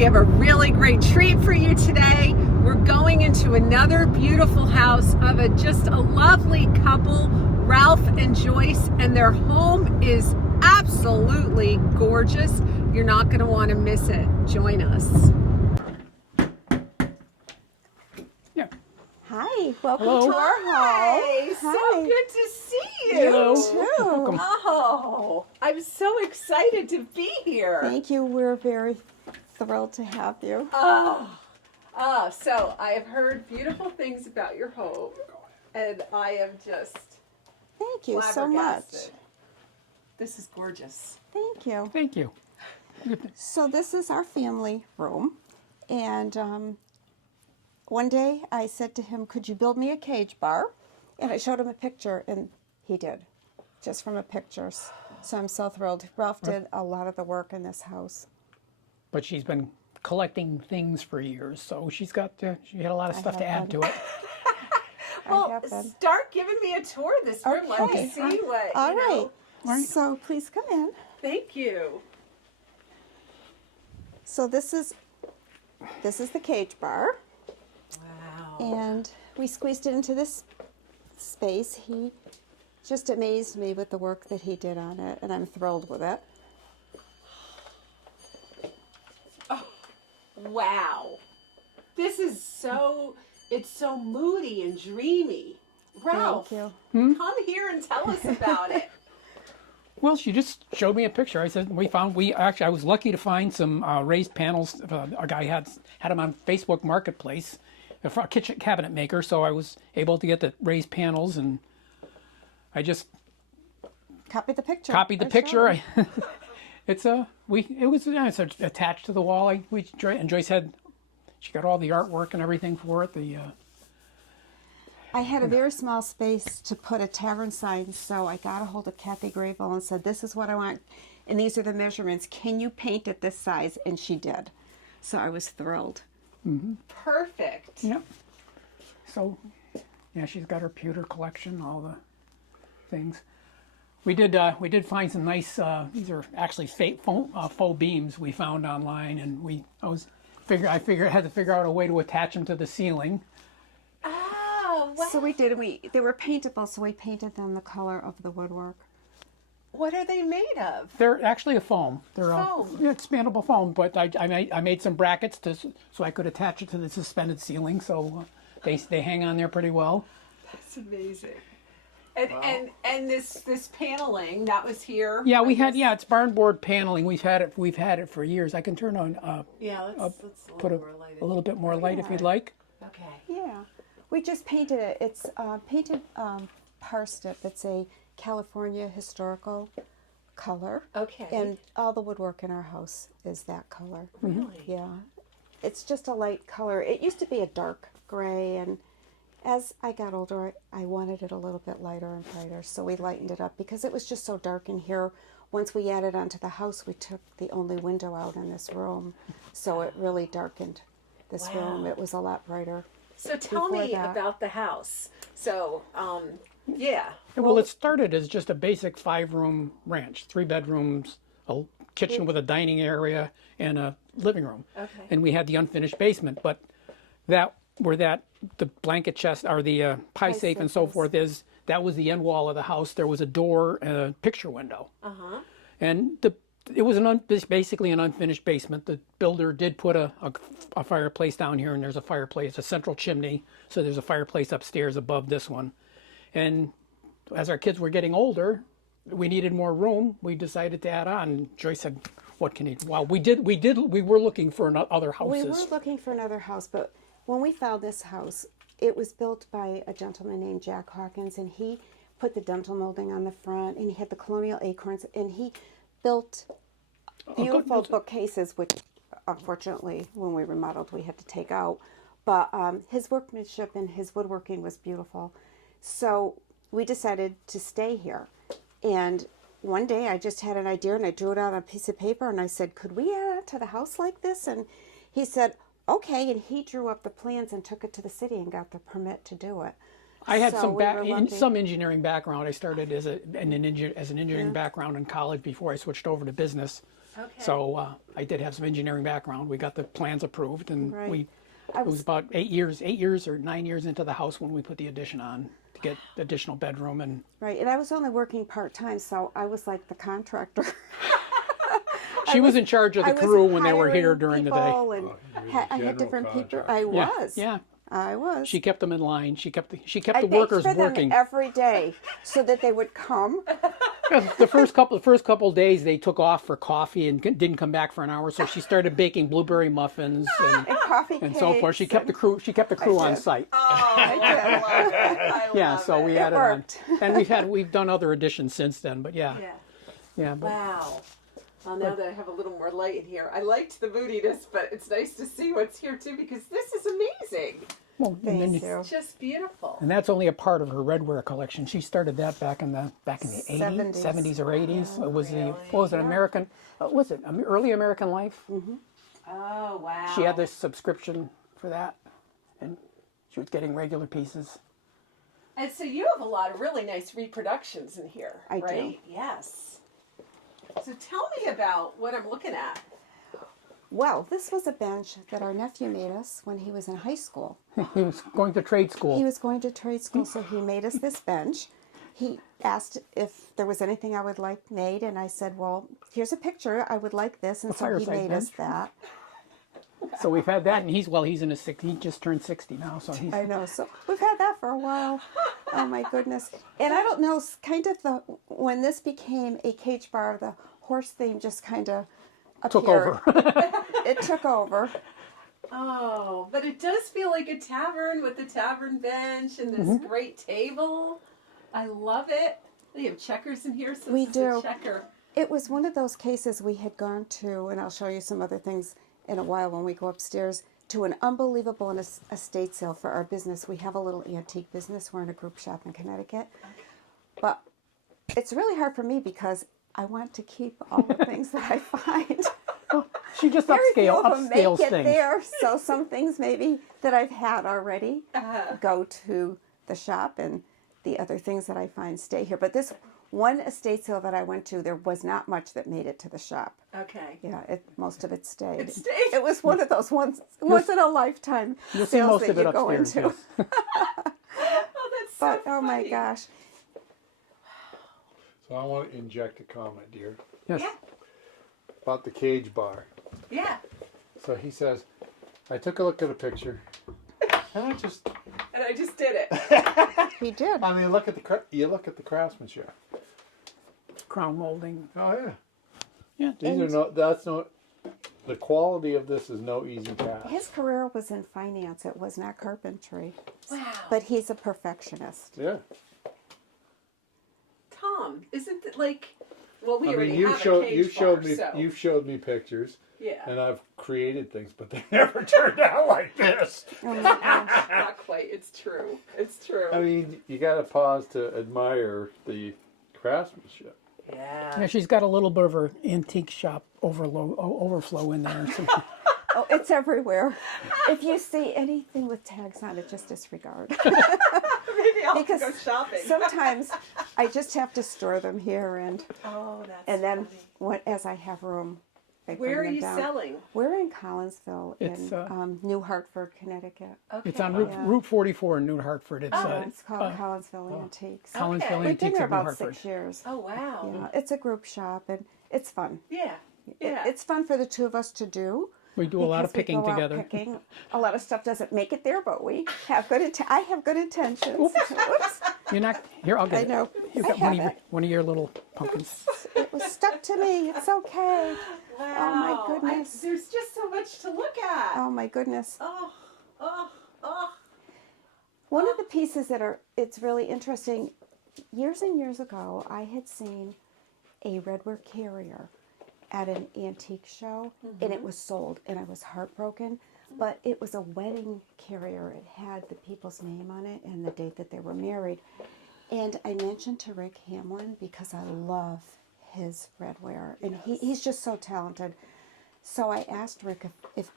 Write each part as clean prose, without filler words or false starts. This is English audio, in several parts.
we have a really great treat for you today. We're going into another beautiful house of just a lovely couple, Ralph and Joyce, and their home is absolutely gorgeous. You're not going to want to miss it. Join us. Yeah. Hi, welcome Hello. to our home. Hey, so Hi. good to see you. Hello. Too. Welcome. Oh, I'm so excited to be here. Thank you. We're very thrilled to have you. So I have heard beautiful things about your home, and I am just Thank you so much. flabbergasted. This is gorgeous. Thank you. Thank you. So this is our family room, and one day I said to him, "Could you build me a cage bar?" And I showed him a picture, and he did, just from a picture. So I'm so thrilled. Ralph did a lot of the work in this house. But she's been collecting things for years, so she had a lot of stuff to add to it. Well, start giving me a tour of this room. Let me see what. All you right. know. All right. So please come in. Thank you. So this is the cage bar, Wow. and we squeezed it into this space. He just amazed me with the work that he did on it, and I'm thrilled with it. Wow. This is it's so moody and dreamy. Ralph, Thank come here and tell us about it. Well, she just showed me a picture. I said I was lucky to find some raised panels. A guy had them on Facebook Marketplace, a kitchen cabinet maker. So I was able to get the raised panels, and I just Copy the picture. copied the for picture. sure. It's attached to the wall. And Joyce she got all the artwork and everything for it. I had a very small space to put a tavern sign, so I got a hold of Kathy Grable and said, "This is what I want, and these are the measurements. Can you paint it this size?" And she did. So I was thrilled. Perfect. Yeah. So, yeah, she's got her pewter collection, all the things. We did find some nice. These are actually faux beams we found online, and I had to figure out a way to attach them to the ceiling. Oh, wow. So we did. They were paintable, so we painted them the color of the woodwork. What are they made of? They're actually a foam. They're Foam. expandable foam, but I made some brackets so I could attach it to the suspended ceiling, so they hang on there pretty well. That's amazing. And this paneling that was here. Yeah, it's barn board paneling. We've had it for years. I can turn on let's put a little bit more light if you'd like. Okay. Yeah, we just painted it. It's painted parsnip. It's a California historical color. Okay. And all the woodwork in our house is that color. Really? Yeah. It's just a light color. It used to be a dark gray, and as I got older, I wanted it a little bit lighter and brighter, so we lightened it up because it was just so dark in here. Once we added onto the house, we took the only window out in this room, so it really darkened this room. It was a lot brighter. So tell me about the house. So, yeah. Well, it started as just a basic 5-room ranch, 3 bedrooms, a kitchen with a dining area, and a living room. Okay. And we had the unfinished basement, but the blanket chest or the pie safe and so forth that was the end wall of the house. There was a door and a picture window. And it was basically an unfinished basement. The builder did put a fireplace down here, and there's a fireplace, a central chimney. So there's a fireplace upstairs above this one. And as our kids were getting older, we needed more room. We decided to add on. Joyce said, "What can you?" Well, we were looking for other houses. We were looking for another house, but when we found this house, it was built by a gentleman named Jack Hawkins, and he put the dental molding on the front, and he had the colonial acorns, and he built beautiful bookcases, which unfortunately, when we remodeled, we had to take out. But his workmanship and his woodworking was beautiful. So we decided to stay here. And one day I just had an idea, and I drew it out on a piece of paper, and I said, "Could we add it to the house like this?" And he said, "Okay," and he drew up the plans and took it to the city and got the permit to do it. I had So we were lucky. some engineering background. I started as an engineering background in college before I switched over to business. Okay. So I did have some engineering background. We got the plans approved, and Right. it was about 8 years or 9 years into the house when we put the addition on to get additional bedroom. And Right, and I was only working part-time, so I was like the contractor. she was in charge of the I was crew when they were here hiring during the day. people, and you're I the had different general people. contractor. I Yeah, was. yeah. I was. She kept them in line. She kept the I the baked workers for them working. every day so that they would come. The first couple of days they took off for coffee and didn't come back for an hour. So she started baking blueberry muffins And coffee and so forth. She cakes kept the crew. She kept the crew on did. site. Oh, I love it. I Yeah, love so it. we It added worked. on, and we've done other additions since then. But yeah. But Wow. Well, now that I have a little more light in here, I liked the moodiness, but it's nice to see what's here too because this is amazing. well, and, Thank you. It's just beautiful. and that's only a part of her redware collection. She started that back in the 80s, 70s or 80s. It was the what was it American? What was it Early American Life? Oh, wow. She had this subscription for that, and she was getting regular pieces. And so you have a lot of really nice reproductions in here, I do. right? Yes. So tell me about what I'm looking at. Well, this was a bench that our nephew made us when he was in high school. He was going to trade school. He was going to trade school, so he made us this bench. He asked if there was anything I would like made, and I said, well, here's a picture. I would like this, and A so he fireside made us bench. that. So we've had that, and he's in his 60s. He just turned 60 now, so he's I know. So we've had that for a while. Oh my goodness. And I don't know, kind of when this became a cage bar, the horse theme just kind of took appeared. over. It took over. Oh, but it does feel like a tavern with the tavern bench and this great table. I love it. We have checkers in here, so We this is a do. checker. It was one of those cases we had gone to, and I'll show you some other things in a while when we go upstairs, to an unbelievable estate sale for our business. We have a little antique business. We're in a group shop in Connecticut. But it's really hard for me because I want to keep all the things that I find. She just Very few upscales of them make it things. there. So some things maybe that I've had already go to the shop, and the other things that I find stay here. But this one estate sale that I went to, there was not much that made it to the shop. Okay. Yeah, most of it stayed. It stayed? It was one of those once in a lifetime You'll see sales most that of it you go upstairs. into. Yes. Oh, that's so But oh my funny. gosh, So I want to inject a comment, dear, Yes. Yeah. about the cage bar. Yeah. So he says, I took a look at a picture, and And I just did it. he did. I mean, you look at the craftsmanship. Crown molding. Oh yeah. Yeah. The quality of this is no easy task. His career was in finance. It was not carpentry. Wow. But he's a perfectionist. Yeah. Tom, isn't it like? Well, we I already mean, have a cage bar, so. you've showed me pictures, Yeah. and I've created things, but they never turned out like this. Oh my gosh. Not quite. It's true. It's true. I mean, you got to pause to admire the craftsmanship. Yeah. Yeah, she's got a little bit of her antique shop overflow in there. So Oh, it's everywhere. If you see anything with tags on it, just disregard. Maybe I'll Because go shopping. sometimes I just have to store them here, and Oh, that's then funny. as I have room, I Where are bring them you down. selling? We're in Collinsville, It's, in New Hartford, Connecticut. Okay. it's on Yeah. Route 44 in New Hartford. It's It's called Collinsville Antiques. Collinsville Okay. We've been Antiques there of New about Hartford. 6 years. Oh, wow. Yeah, it's a group shop, and it's fun. Yeah. Yeah. It's fun for the two of us to do. We do a lot of because we picking go out together. picking. A lot of stuff doesn't make it there, but we have I have good intentions. Oops. You're not here. I'll get I it. know. You've I got have it. one of your little pumpkins. It was stuck to me. It's okay. Wow. Oh my goodness. There's just so much to look at. Oh my goodness. Oh, oh, oh. One of the pieces it's really interesting. Years and years ago, I had seen a redware carrier at an antique show, and it was sold, and I was heartbroken. But it was a wedding carrier. It had the people's name on it and the date that they were married. And I mentioned to Rick Hamlin because I love his redware, and he's just so talented. So I asked Rick if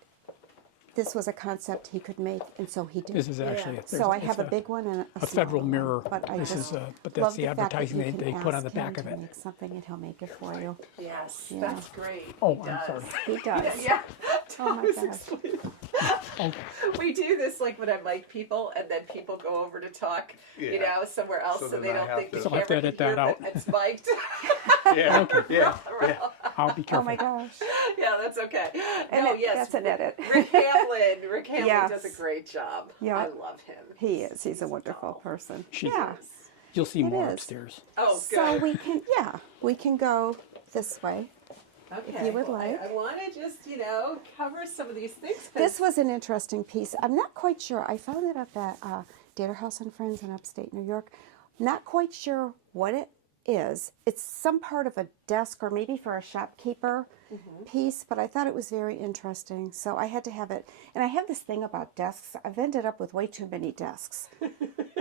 this was a concept he could make, and so he did. This is actually So I it's have a big one and a federal smaller mirror. one, but I This just is but that's love the fact that advertising you they can put on the ask back him of to it. make something and he'll make it for you. Yes, Yeah. that's great. Oh, He I'm does. sorry. He does. Yeah. Oh my Thomas gosh. explained. Oh, We do this like when I mic people, and then people go over to talk, you know, somewhere else, So so they then I don't have think to- the So I'll have to camera edit can hear that out. that it's mic'd. Yeah, yeah. I'll be careful. Oh my gosh. Yeah, that's okay. And No, it- yes, that's an edit. Rick Hamlin. Rick Hamlin Yes. does a great job. Yeah. I love him. He is. He's a wonderful person. Yeah. You'll see more is. upstairs. Oh, So good. we can go this way. Okay. you would well, like. I want to just, cover some of these things. 'Cause This was an interesting piece. I'm not quite sure. I found it up at Dater House and Friends in upstate New York. Not quite sure what it is. It's some part of a desk or maybe for a shopkeeper piece, but I thought it was very interesting. So I had to have it. And I have this thing about desks. I've ended up with way too many desks.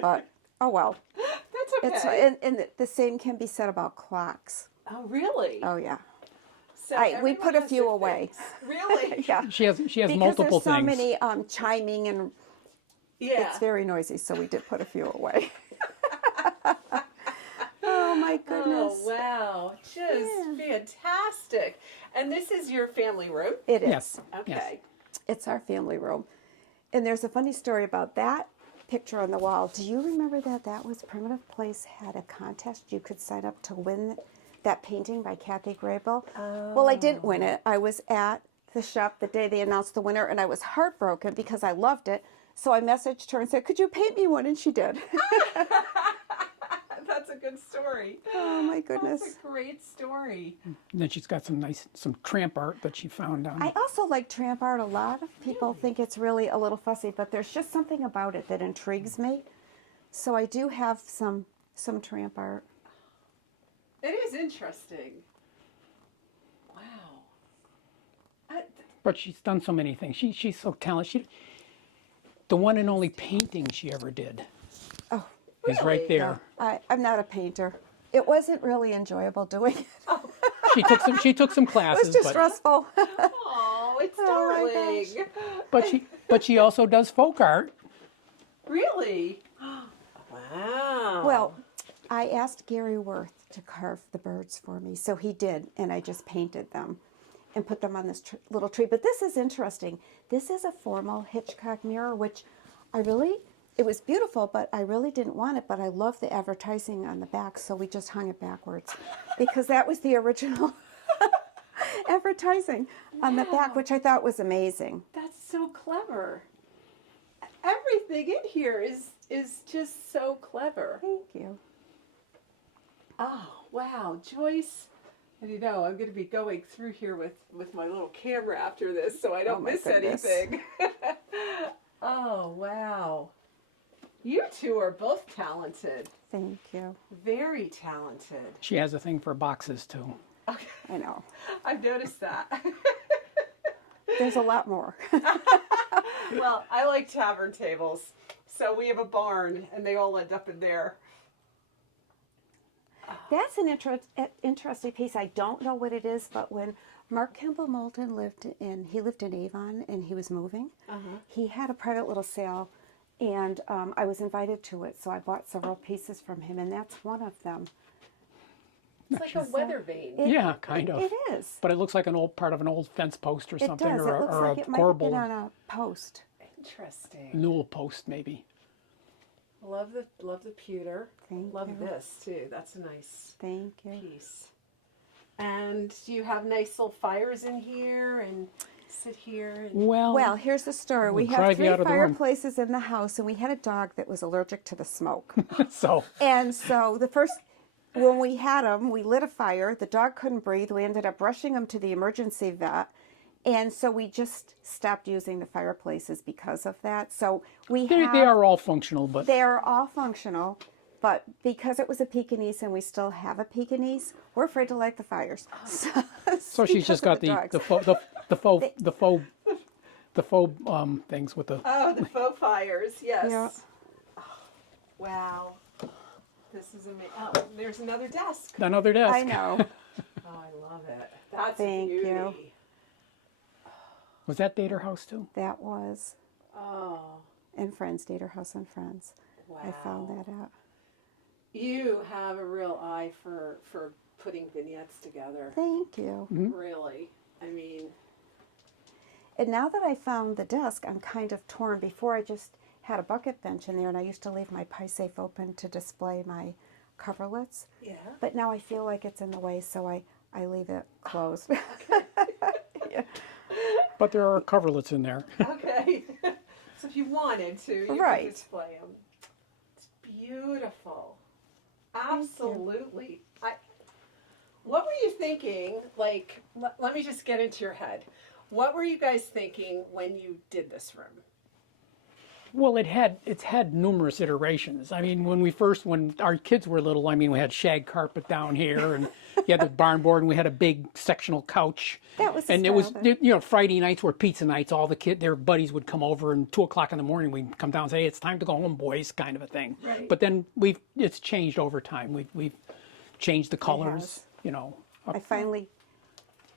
But, oh well. That's okay. And the same can be said about clocks. Oh, really? Oh, yeah. So we everyone put a has few their away. things. Really? Yeah. She has Because multiple there's so things. many chiming and Yeah. it's very noisy, so we did put a few away. Oh my goodness. Oh, wow. Just fantastic. And this is your family room? It is. Yes. Okay. It's our family room. And there's a funny story about that picture on the wall. Do you remember that was Primitive Place had a contest you could sign up to win that painting by Kathy Grable? Well, I didn't win it. I was at the shop the day they announced the winner, and I was heartbroken because I loved it. So I messaged her and said, "Could you paint me one?" And she did. That's a good story. Oh my goodness. That's a great story. And then she's got some tramp art that she found on. I also like tramp art. A lot of people think it's really a little fussy, but there's just something about it that intrigues me. So I do have some tramp art. It is interesting. Wow. But she's done so many things. She's so talented. The one and only painting she ever did Oh, is right Really? there. I'm not a painter. It wasn't really enjoyable doing it. She took some It classes, was too but stressful. Oh, it's Oh my darling. but she also does folk art. Really? Wow. Well, I asked Gary Worth to carve the birds for me, so he did, and I just painted them and put them on this little tree. But this is interesting. This is a formal Hitchcock mirror, which it was beautiful, but I really didn't want it, but I love the advertising on the back, so we just hung it backwards because that was the original advertising on the back, which I thought was amazing. That's so clever. Everything in here is just so clever. Thank you. Oh, wow. Joyce, and I'm going to be going through here with my little camera after this so I don't Oh, my miss goodness. anything. Oh, wow. You two are both talented. Thank you. Very talented. She has a thing for boxes too. I know. I've noticed that. There's a lot more. Well, I like tavern tables. So we have a barn and they all end up in there. That's an interesting piece. I don't know what it is, but when Mark Kimball Moulton lived in Avon and he was moving, he had a private little sale, and I was invited to it, so I bought several pieces from him, and that's one of them. It's like a weather vane. Yeah, kind of. It is. But it looks like part of an old fence post or It something, does. or, It looks or like a it might have been corbel, on a post. Interesting. newel post maybe. Love the pewter. Thank Love you. this too. That's a nice Thank you. piece. And do you have nice little fires in here and sit here? And... Well, here's the story. We We'll have drive you 3 out of the room. fireplaces in the house, and we had a dog that was allergic to the smoke. so And so when we had him, we lit a fire. The dog couldn't breathe. We ended up rushing him to the emergency vet. And so we just stopped using the fireplaces because of that. So they are all functional, but they are all functional, but because it was a Pekingese and we still have a Pekingese, we're afraid to light the fires. so she's just got the faux things with the. Oh, the faux fires. Yes. Yeah. Oh, wow. This is amazing. Oh, there's another desk. Another desk. I know. Oh, I love it. That's Thank a beauty. you. Was that Dater House too? That was, Oh, and Friends, Dater House and Friends. wow. I found that out. You have a real eye for putting vignettes together. Thank you. Really. I mean, And now that I found the desk, I'm kind of torn. Before I just had a bucket bench in there, and I used to leave my pie safe open to display my coverlets. yeah. But now I feel like it's in the way, so I leave it closed. Yeah. But there are coverlets in there. Okay. So if you wanted to, you Right. could display them. It's beautiful. Absolutely. What were you thinking? Like, let me just get into your head. What were you guys thinking when you did this room? Well, it's had numerous iterations. I mean, when our kids were little, I mean, we had shag carpet down here, and you had the barn board, and we had a big sectional couch. That was the and it was, style then. Friday nights were pizza nights. All their buddies would come over, and 2:00 in the morning we'd come down and say, "Hey, it's time to go home, boys," kind of a thing. Right. But then it's changed over time. We've changed the colors. I finally,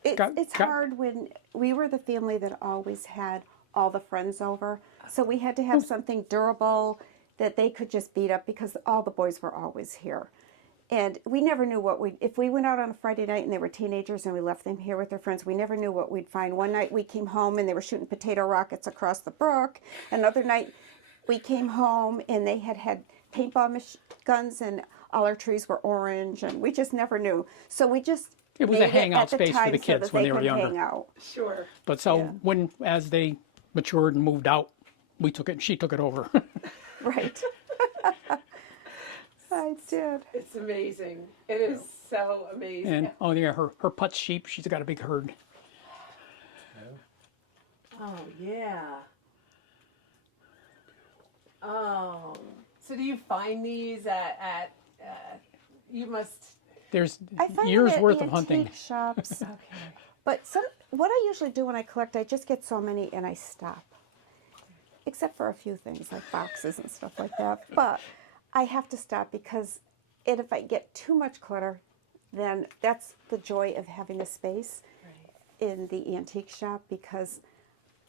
it's hard when we were the family that always had all the friends over. So we had to have something durable that they could just beat up because all the boys were always here. And we never knew if we went out on a Friday night and they were teenagers and we left them here with their friends, we never knew what we'd find. One night we came home and they were shooting potato rockets across the brook. Another night we came home and they had paintball guns and all our trees were orange, and we just never knew. So we just It was a made hangout at the space for time the so kids that when they they were could younger. hang out. Sure. But so as they matured and moved out, we took it, and she took it over. Right. I did. It's amazing. It is so amazing. And her Putz sheep. She's got a big herd. Oh, yeah. So do you find these at you must... There's I find years them at worth of hunting. antique shops. Okay. But what I usually do when I collect, I just get so many and I stop. Except for a few things like boxes and stuff like that. But I have to stop because if I get too much clutter, then that's the joy of having a space in the antique shop, because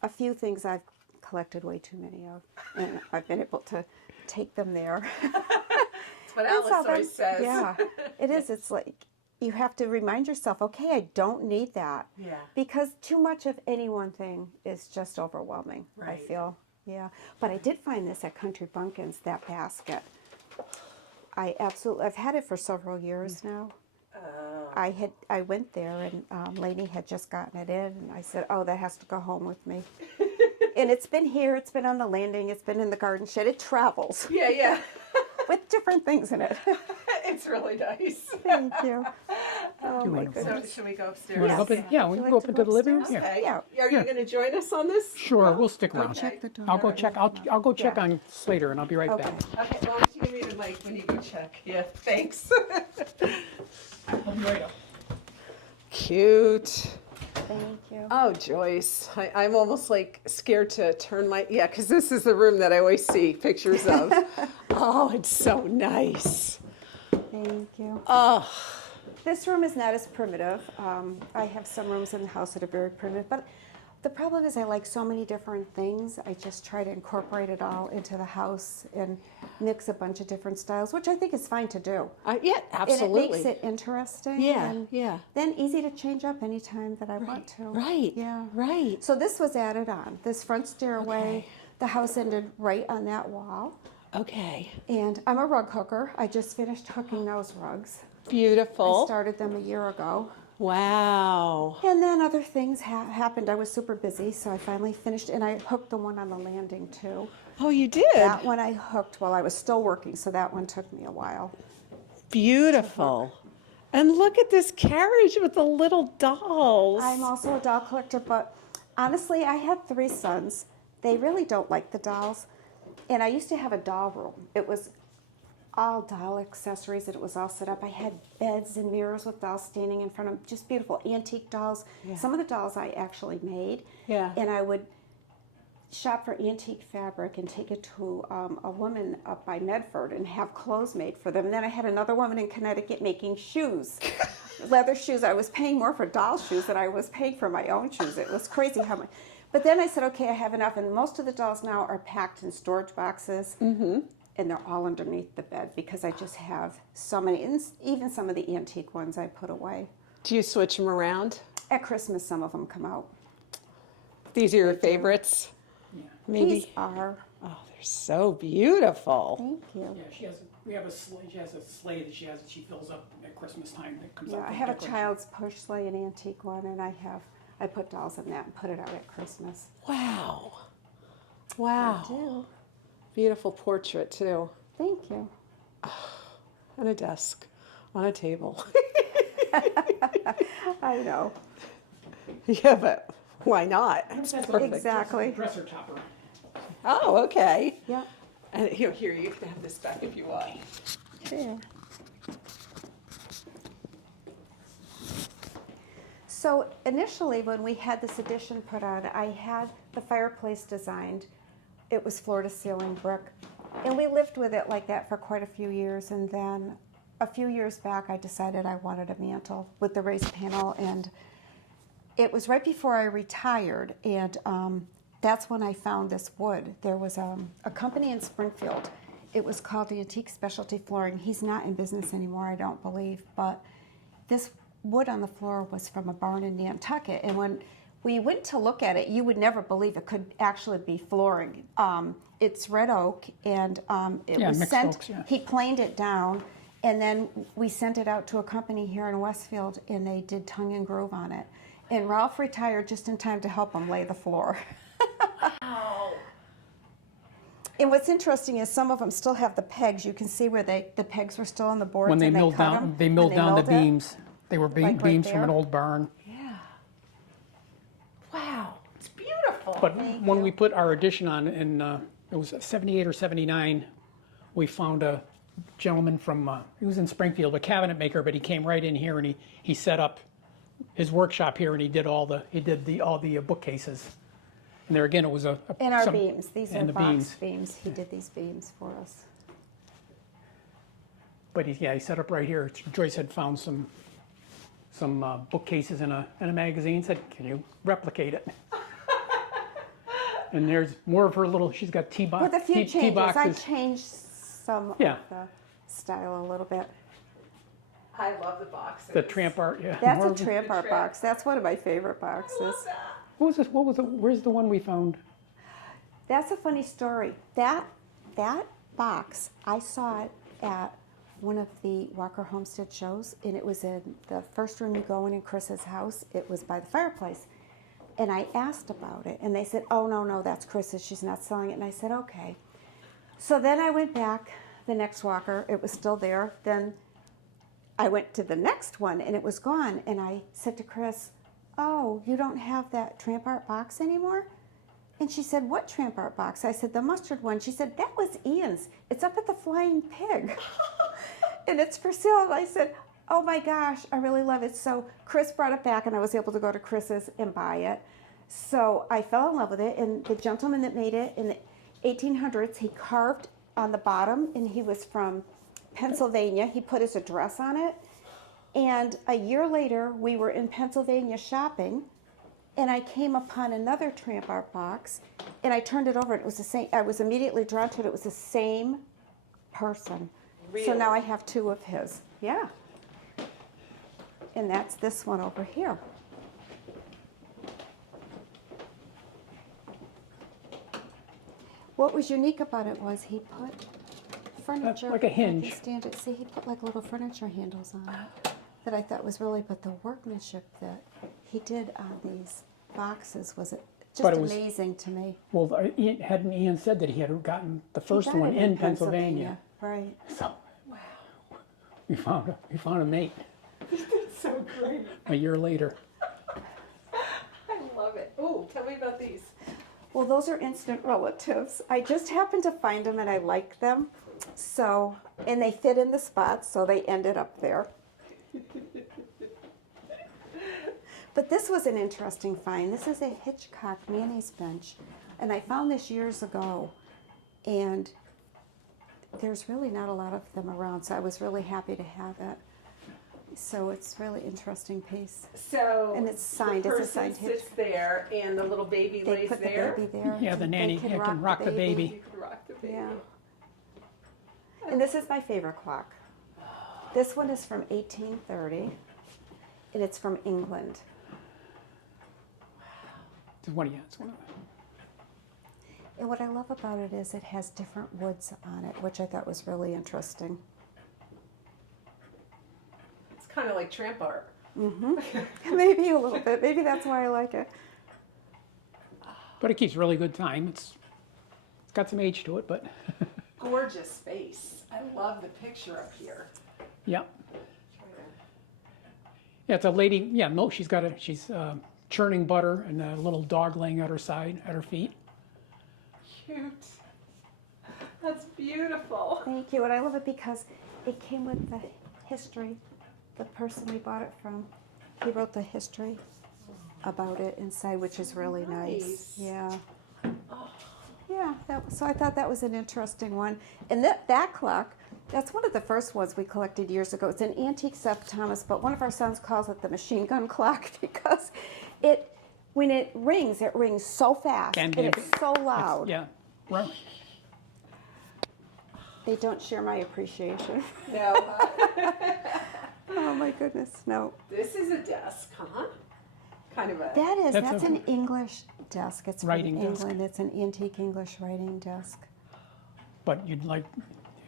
a few things I've collected way too many of, and I've been able to take them there. That's what Alice always says. Yeah, it is. It's like you have to remind yourself, okay, I don't need that. Yeah. Because too much of any one thing is just overwhelming, I Right. feel. Yeah. But I did find this at Country Bumpkins, that basket. I've had it for several years now. I went there and Lainey had just gotten it in, and I said, oh, that has to go home with me. And it's been here, it's been on the landing, it's been in the garden shed, it travels Yeah, yeah. with different things in it. It's really nice. Thank you. Oh my wanna go? goodness. So should we go You upstairs? wanna go up in- Yes. yeah, we Would can you go like up to into the living room. upstairs? Yeah. Okay. Yeah. Are you going to join us on this? Sure, we'll stick around. Okay. I'll go check. I'll go check Yeah. on Slater, and I'll be right Okay. back. Okay, why don't you give me the mic when you go check? Yeah, thanks. I'll be right up. Cute. Thank you. Oh, Joyce, I'm almost like scared to turn yeah, because this is the room that I always see pictures of. Oh, it's so nice. Thank you. Oh, This room is not as primitive. I have some rooms in the house that are very primitive, but the problem is I like so many different things. I just try to incorporate it all into the house and mix a bunch of different styles, which I think is fine to do. yeah, absolutely. And it makes it interesting. Yeah, and yeah. Then easy to change up anytime that I want to. Right. Yeah. Right. So this was added on. This front stairway, Okay. the house ended right on that wall. Okay. And I'm a rug hooker. I just finished hooking those rugs. I Beautiful. started them a year ago. Wow. And then other things happened. I was super busy, so I finally finished, and I hooked the one on the landing too. Oh, you did? That one I hooked while I was still working, so that one took me a while. Beautiful. And look at this carriage with the little dolls. I'm also a doll collector, but honestly, I have 3 sons. They really don't like the dolls. And I used to have a doll room. It was all doll accessories, and it was all set up. I had beds and mirrors with dolls standing in front of them, just beautiful antique dolls. Yeah. Some of the dolls I actually made. Yeah. And I would shop for antique fabric and take it to a woman up by Medford and have clothes made for them. And then I had another woman in Connecticut making shoes, leather shoes. I was paying more for doll shoes than I was paying for my own shoes. It was crazy how much. But then I said, okay, I have enough. And most of the dolls now are packed in storage boxes. Mm-hmm. And they're all underneath the bed because I just have so many. And even some of the antique ones I put away. Do you switch them around? At Christmas, some of them come out. These are your favorites? Yeah. Maybe. These are. Oh, they're so beautiful. Thank you. Yeah, we have a sleigh. She has a sleigh that she fills up at Christmas time that comes Yeah, out. I have a child's push sleigh, an antique one, and I put dolls in that and put it out at Christmas. Wow. I Wow. do. Beautiful portrait, too. Thank you. On a desk, on a table. I know. Yeah, but why not? It's That's perfect. Exactly. Dresser topper. Oh, okay. Yeah. And here, you can have this back if you want. Yeah. So initially, when we had this addition put on, I had the fireplace designed. It was floor to ceiling brick. And we lived with it like that for quite a few years. And then a few years back, I decided I wanted a mantle with the raised panel. And it was right before I retired. And that's when I found this wood. There was a company in Springfield. It was called Antique Specialty Flooring. He's not in business anymore, I don't believe. But this wood on the floor was from a barn in Nantucket. And when we went to look at it, you would never believe it could actually be flooring. It's red oak, and it was mixed sent. oaks, yeah. He planed it down, and then we sent it out to a company here in Westfield, and they did tongue and groove on it. And Ralph retired just in time to help him lay the floor. Wow. And what's interesting is some of them still have the pegs. You can see where the pegs were still on the boards. When they and milled cut down, 'em, they when milled down the milled it. beams. They were Like right beams from an there? old barn. Yeah. Wow. It's beautiful. But when we put our addition on in, it was 78 or 79, we found a gentleman from, he was in Springfield, a cabinet maker, but he came right in here and he set up his workshop here and he did all the bookcases. And there again, it was And our beams. These are and the box beams. He did these beams for us. But he set up right here. Joyce had found some bookcases in a magazine. Said, "Can you replicate it?" And there's more of her little. She's got tea With a few changes, boxes. I changed some Yeah. of the style a little bit. I love the boxes. The tramp art. Yeah. That's more a of- tramp art box. That's one of my favorite boxes. What was this? What was it? Where's the one we found? That's a funny story. That box, I saw it at one of the Walker Homestead shows, and it was in the first room you go in Chris's house. It was by the fireplace. And I asked about it, and they said, oh, no, that's Chris's. She's not selling it. And I said, okay. So then I went back, the next Walker. It was still there. Then I went to the next one, and it was gone. And I said to Chris, oh, you don't have that tramp art box anymore? And she said, what tramp art box? I said, the mustard one. She said, that was Ian's. It's up at the Flying Pig. And it's for sale. And I said, oh my gosh, I really love it. So Chris brought it back, and I was able to go to Chris's and buy it. So I fell in love with it. And the gentleman that made it in the 1800s, he carved on the bottom, and he was from Pennsylvania. He put his address on it. And a year later, we were in Pennsylvania shopping, and I came upon another tramp art box, and I turned it over, and it was the same. I was immediately drawn to it. It was the same person. So now I have two of his. Yeah. And that's this one over here. What was unique about it was he put furniture. like a if I can hinge. stand it. See, he put like little furniture handles on it that I thought was really, but the workmanship that he did on these boxes was just But it was- amazing to me. Well, hadn't Ian said that he had gotten the He first got one it in Pennsylvania? Right. So, we found a mate So great. a year later. I love it. Oh, tell me about these. Well, those are instant relatives. I just happened to find them and I like them. So, and they fit in the spots, so they ended up there. But this was an interesting find. This is a Hitchcock mayonnaise bench. And I found this years ago, and there's really not a lot of them around, so I was really happy to have it. So it's really interesting piece. So And it's signed. The It's a person signed sits picture. there, and the little baby They lays put there. the baby there. Yeah, the and nanny they can rock the baby. You can rock the baby. Yeah. And this is my favorite clock. This one is from 1830, and it's from England. It's one of you. It's one of And what I love about it is it has different woods on it, which I thought was really interesting. It's kind of like tramp art. Maybe a little bit. Maybe that's why I like it. But it keeps really good time. It's got some age to it, but Gorgeous face. I love the picture up here. yeah. Yeah, it's a lady. Yeah, no, she's churning butter and a little dog laying at her side, at her feet. Cute. That's beautiful. Thank you. And I love it because it came with the history. The person we bought it from, he wrote the history about it inside, which is really nice. Yeah. Yeah. So I thought that was an interesting one. And that clock, that's one of the first ones we collected years ago. It's an antique Seth Thomas, but one of our sons calls it the machine gun clock because when it rings so fast and it's so loud. Yeah, right. They don't share my appreciation. No. Oh my goodness, no. This is a desk, huh? Kind of a. That's an English desk. It's from Writing desk. England. It's an antique English writing desk. But you'd like,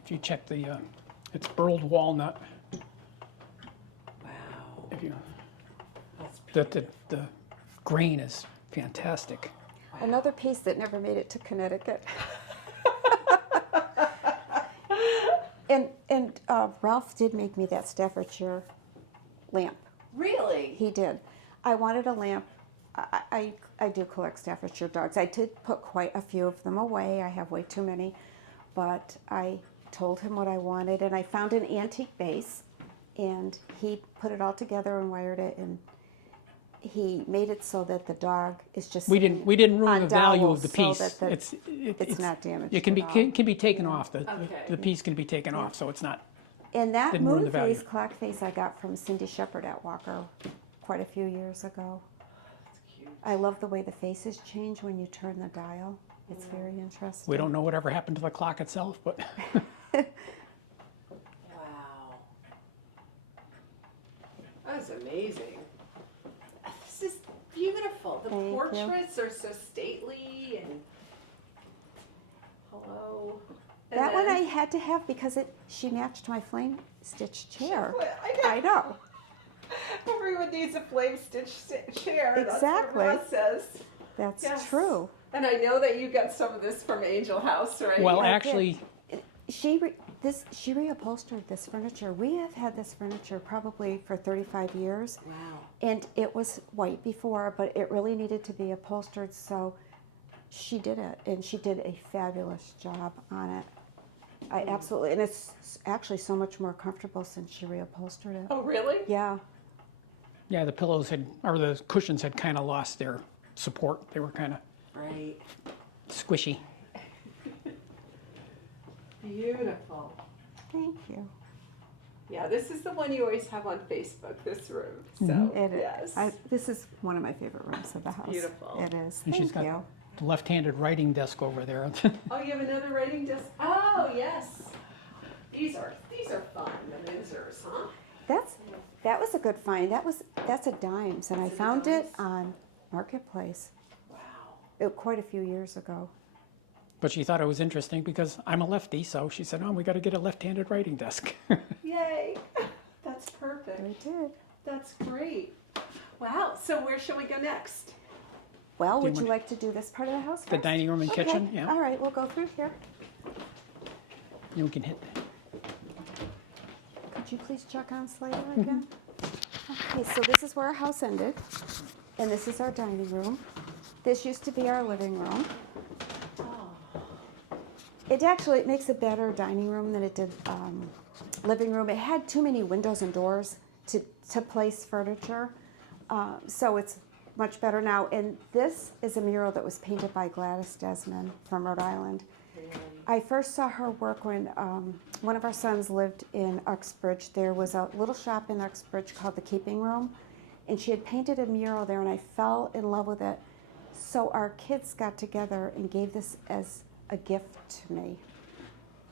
if you check it's burled walnut. Wow. If you, That's the grain is fantastic. Another piece that never made it to Connecticut. And Ralph did make me that Staffordshire lamp. Really? He did. I wanted a lamp. I do collect Staffordshire dogs. I did put quite a few of them away. I have way too many. But I told him what I wanted, and I found an antique base, and he put it all together and wired it, and he made it so that the dog is just We didn't ruin on the value dowels of the so piece. that it's not damaged It can at all. be taken off. The Okay. piece can be taken off, so it's not. And that Didn't ruin moon the value. face clock face I got from Cindy Shepherd at Walker quite a few years ago. That's cute. I love the way the faces change when you turn the dial. It's very interesting. We don't know whatever happened to the clock itself, but Wow. That is amazing. This is beautiful. The Thank you. portraits are so stately and hello. And That one I then- had to have because she matched my flame stitched chair. I know. I know. Everyone needs a flame stitched chair. Exactly. That's what Ross says. That's Yes. true. And I know that you got some of this from Angel House, right? well, I did. actually, She reupholstered this furniture. We have had this furniture probably for 35 years. Wow. And it was white before, but it really needed to be upholstered, so she did it, and she did a fabulous job on it. I absolutely, and it's actually so much more comfortable since she reupholstered it. Oh, really? Yeah, yeah, the the cushions had kind of lost their support. They were kind of Right. squishy. Beautiful. thank you. Yeah, this is the one you always have on Facebook, this room. So, It is. yes. This is one of my favorite rooms of the house. beautiful. It is. And she's Thank got you. the left-handed writing desk over there. Oh, you have another writing desk? Oh, yes. These are fun, the Windsors, huh? That was a good find. That's a Dimes, and I Is it a found it Dimes? on Marketplace Wow. quite a few years ago. But she thought it was interesting because I'm a lefty, so she said, "Oh, we got to get a left-handed writing desk." Yay. That's perfect. We did. That's great. Wow. So where shall we go next? Well, Do you would you want- like to do this part of the house The first? dining room and Okay. kitchen, yeah. All right, we'll go through here. You can hit. Could you please check on Slater again? Okay, so this is where our house ended, and this is our dining room. This used to be our living room. It makes a better dining room than it did living room. It had too many windows and doors to place furniture, so it's much better now. And this is a mural that was painted by Gladys Desmond from Rhode Island. I first saw her work when one of our sons lived in Uxbridge. There was a little shop in Uxbridge called the Keeping Room, and she had painted a mural there, and I fell in love with it. So our kids got together and gave this as a gift to me.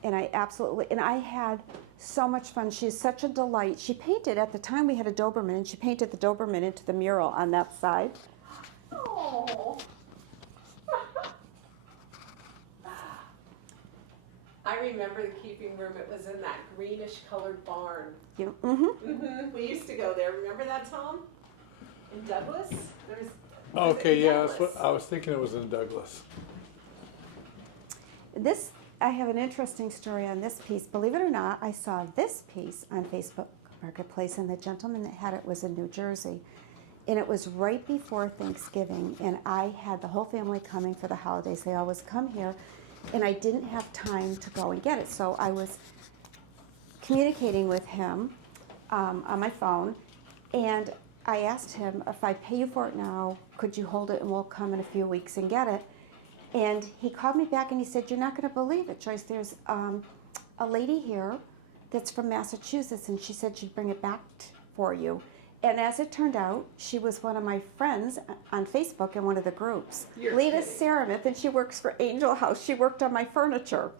And I had so much fun. She's such a delight. She painted, at the time we had a Doberman, and she painted the Doberman into the mural on that side. Oh. I remember the keeping room. It was in that greenish colored barn. We used to go there. Remember that, Tom? In Douglas? Okay, yeah, that's what I was thinking. It was in Douglas. I have an interesting story on this piece. Believe it or not, I saw this piece on Facebook Marketplace, and the gentleman that had it was in New Jersey. And it was right before Thanksgiving, and I had the whole family coming for the holidays. They always come here, and I didn't have time to go and get it. So I was communicating with him on my phone, and I asked him, if I pay you for it now, could you hold it and we'll come in a few weeks and get it? And he called me back and he said, you're not going to believe it, Joyce. There's a lady here that's from Massachusetts, and she said she'd bring it back for you. And as it turned out, she was one of my friends on Facebook in one of the groups. Lita Saramith, and she works for Angel House. She worked on my furniture.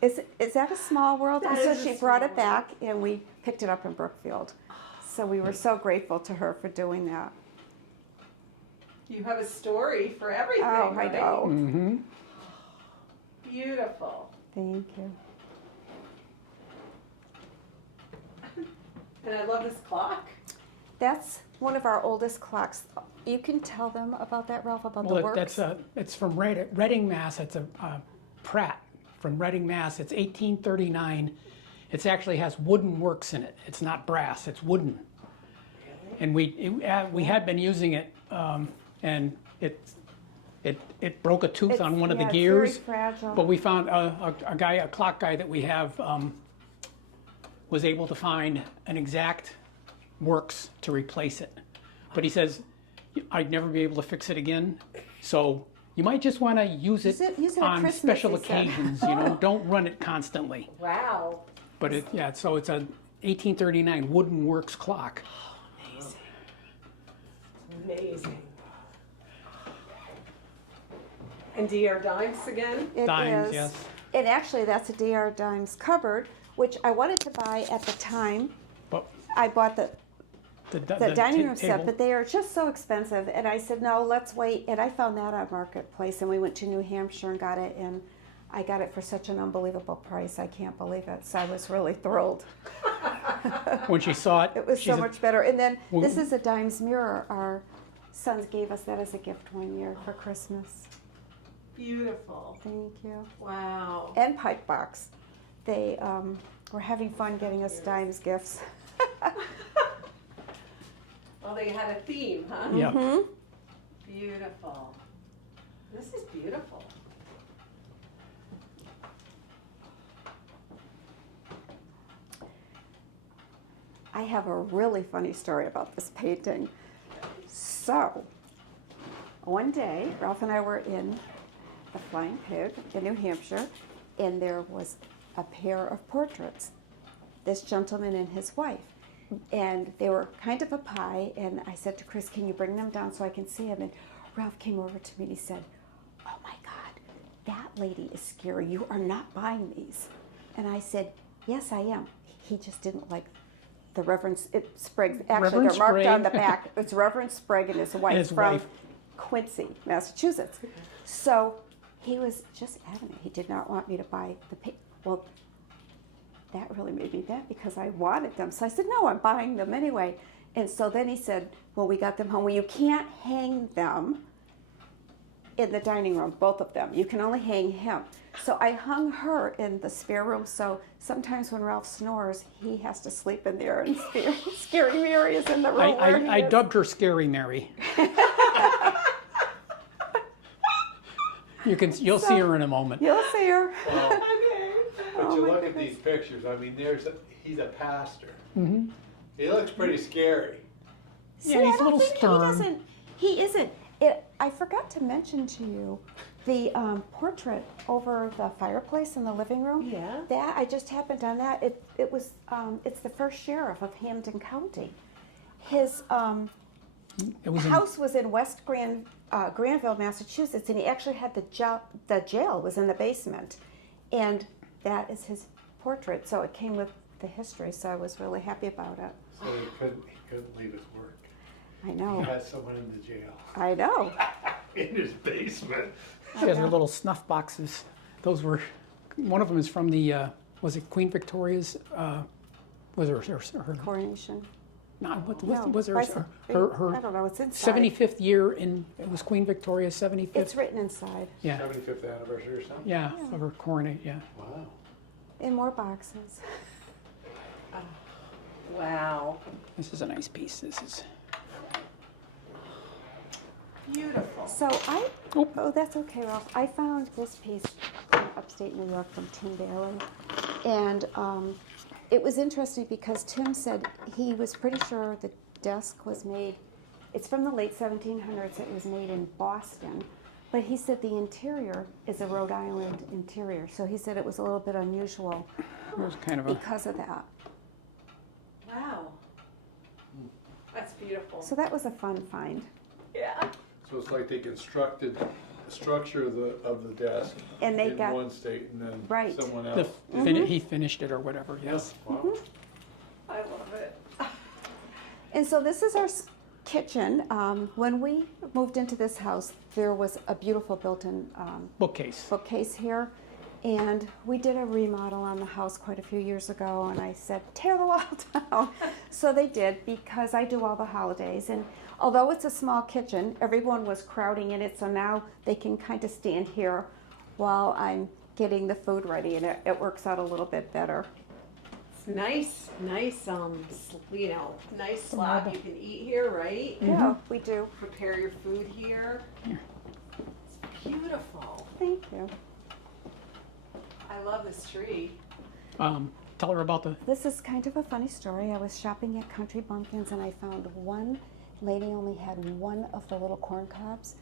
Is that a small world? And so she brought it back, and we picked it up in Brookfield. So we were so grateful to her for doing that. You have a story for everything. Oh, right? I know. Mm-hmm. Beautiful. Thank you. And I love this clock. That's one of our oldest clocks. You can tell them about that, Ralph, about the works? It's from Reading, Mass. It's a Pratt from Reading, Mass. It's 1839. It actually has wooden works in it. It's not brass. It's wooden. Really? And we had been using it, and it broke a tooth on one of the gears. It's very fragile. But we found a clock guy that we have was able to find an exact works to replace it. But he says, I'd never be able to fix it again. So you might just want to use it at on Christmas, special he said. occasions. Don't run it constantly. Wow. But so it's a 1839 wooden works clock. Amazing. Amazing. And DR Dimes again? It Dimes, is. yes. And actually, that's a DR Dimes cupboard, which I wanted to buy at the time. But I bought the dining room table. set, but they are just so expensive. And I said, no, let's wait. And I found that on Marketplace, and we went to New Hampshire and got it, and I got it for such an unbelievable price. I can't believe it. So I was really thrilled. When she saw it, It was she so said, much better. And then Well- this is a Dimes mirror. Our sons gave us that as a gift one year for Christmas. Beautiful. Thank you. Wow. And pipe box. They were having fun getting us Dimes gifts. Well, they had a theme, huh? Yeah. Mm-hmm. Beautiful. This is beautiful. I have a really funny story about this painting. So, one day, Ralph and I were in the Flying Pig in New Hampshire, and there was a pair of portraits, this gentleman and his wife. And they were kind of a pie, and I said to Chris, can you bring them down so I can see them? And Ralph came over to me and he said, oh my God, that lady is scary. You are not buying these. And I said, yes, I am. He just didn't like the Reverend Sprague. Actually, Reverend they're marked on Sprague. the back. It's Reverend Sprague and his wife his from wife. Quincy, Massachusetts. So he was just adamant. He did not want me to buy the paint. Well, that really made me mad because I wanted them. So I said, no, I'm buying them anyway. And so then he said, when we got them home, well, you can't hang them in the dining room, both of them. You can only hang him. So I hung her in the spare room. So sometimes when Ralph snores, he has to sleep in there, and Scary Mary is in the room. I dubbed her Scary Mary. You'll see her in a moment. You'll see her. Well, Okay. but you look at these pictures. I mean, he's a pastor. Mm-hmm. He looks pretty scary. Yeah, he's a little stern. He isn't. I forgot to mention to you the portrait over the fireplace in the living room. Yeah. That I just happened on that. It was it's the first sheriff of Hampden County. His house was in West Granville, Massachusetts, and he actually had the jail was in the basement, and that is his portrait. So it came with the history. So I was really happy about it. So he couldn't leave his work. I know. He had someone in the jail. I know. In his basement. She has her little snuff boxes. Those were, one of them is from the, was it Queen Victoria's, was her Coronation. no, what No, was her, I don't know. It's inside. 75th year it was Queen Victoria's 75th. It's written inside. Yeah, 75th anniversary or something? yeah, of her coronation, yeah. Wow. In more boxes. Wow. This is a nice piece. This is, Beautiful. So oh, that's okay, Ralph. I found this piece in upstate New York from Tim Bailey, and it was interesting because Tim said he was pretty sure the desk was made. It's from the late 1700s. It was made in Boston, but he said the interior is a Rhode Island interior. So he said it was a little bit unusual it was kind of a, because of that. Wow. That's beautiful. So that was a fun find. Yeah. So it's like they constructed the structure of the desk And they in got one state and then right. someone the else. he finished it or whatever, yes. Wow. I love it. And so this is our kitchen. When we moved into this house, there was a beautiful built-in bookcase here. And we did a remodel on the house quite a few years ago, and I said, tear the wall down. So they did, because I do all the holidays. And although it's a small kitchen, everyone was crowding in it, so now they can kind of stand here while I'm getting the food ready, and it works out a little bit better. It's nice, nice slab you can eat here, right? Yeah, we do. Prepare your food here. Here. It's beautiful. Thank you. I love this tree. Tell her about the, This is kind of a funny story. I was shopping at Country Bumpkins, and I found one lady only had one of the little corn cobs,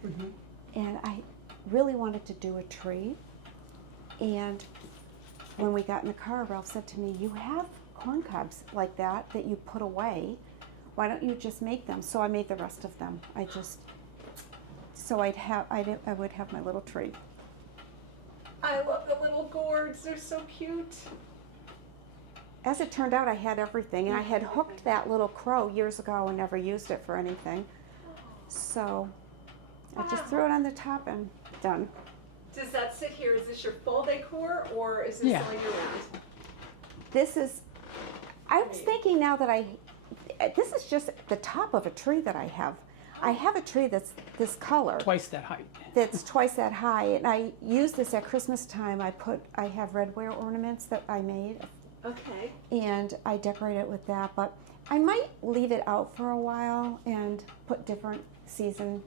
and I really wanted to do a tree. And when we got in the car, Ralph said to me, you have corn cobs like that you put away. Why don't you just make them? So I made the rest of them. I would have my little tree. I love the little gourds. They're so cute. As it turned out, I had everything, and I had hooked that little crow years ago and never used it for anything. So I just threw it on the top and done. Does that sit here? Is this your full decor, or is this all year round? This is, I was thinking now that this is just the top of a tree that I have. I have a tree that's this color. twice that height. That's twice that high, and I use this at Christmas time. I have redware ornaments that I made. Okay. And I decorate it with that, but I might leave it out for a while and put different seasonal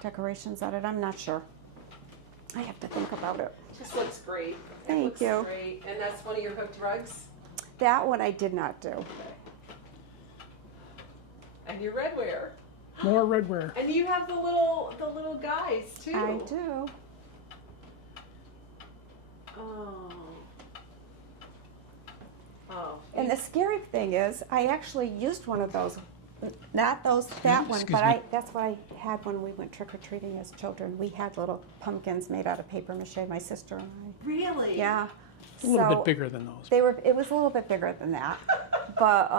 decorations on it. I'm not sure. I have to think about it. Just looks great. Thank you. Great. And that's one of your hooked rugs? That one I did not do. And your redware. More redware. And you have the little guys too. I do. Oh. And the scary thing is, I actually used one of those. Not that one, Excuse but me. that's what I had when we went trick-or-treating as children. We had little pumpkins made out of paper mache, my sister and I. Really? Yeah. A little bit bigger than those. It was a little bit bigger than that. But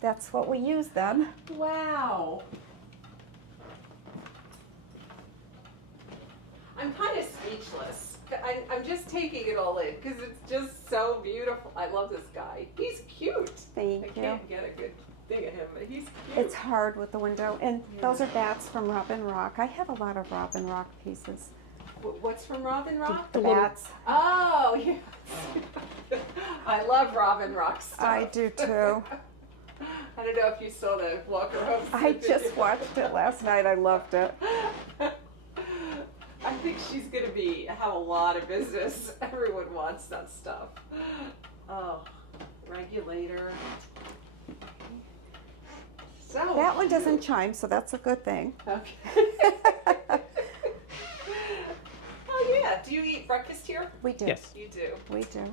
that's what we used then. Wow. I'm kind of speechless. I'm just taking it all in because it's just so beautiful. I love this guy. He's cute. Thank I you. can't get a good thing of him, but he's cute. It's hard with the window. And those are bats from Robin Rock. I have a lot of Robin Rock pieces. What's from Robin Rock? The bats. Oh, yes. I love Robin Rock stuff. I do too. I don't know if you saw the Walker Home. I just watched it last night. I loved it. I think she's going to have a lot of business. Everyone wants that stuff. Oh, regulator. So That one cute. doesn't chime, so that's a good thing. Okay. Oh yeah. Do you eat breakfast here? We do. Yes. You do. We do.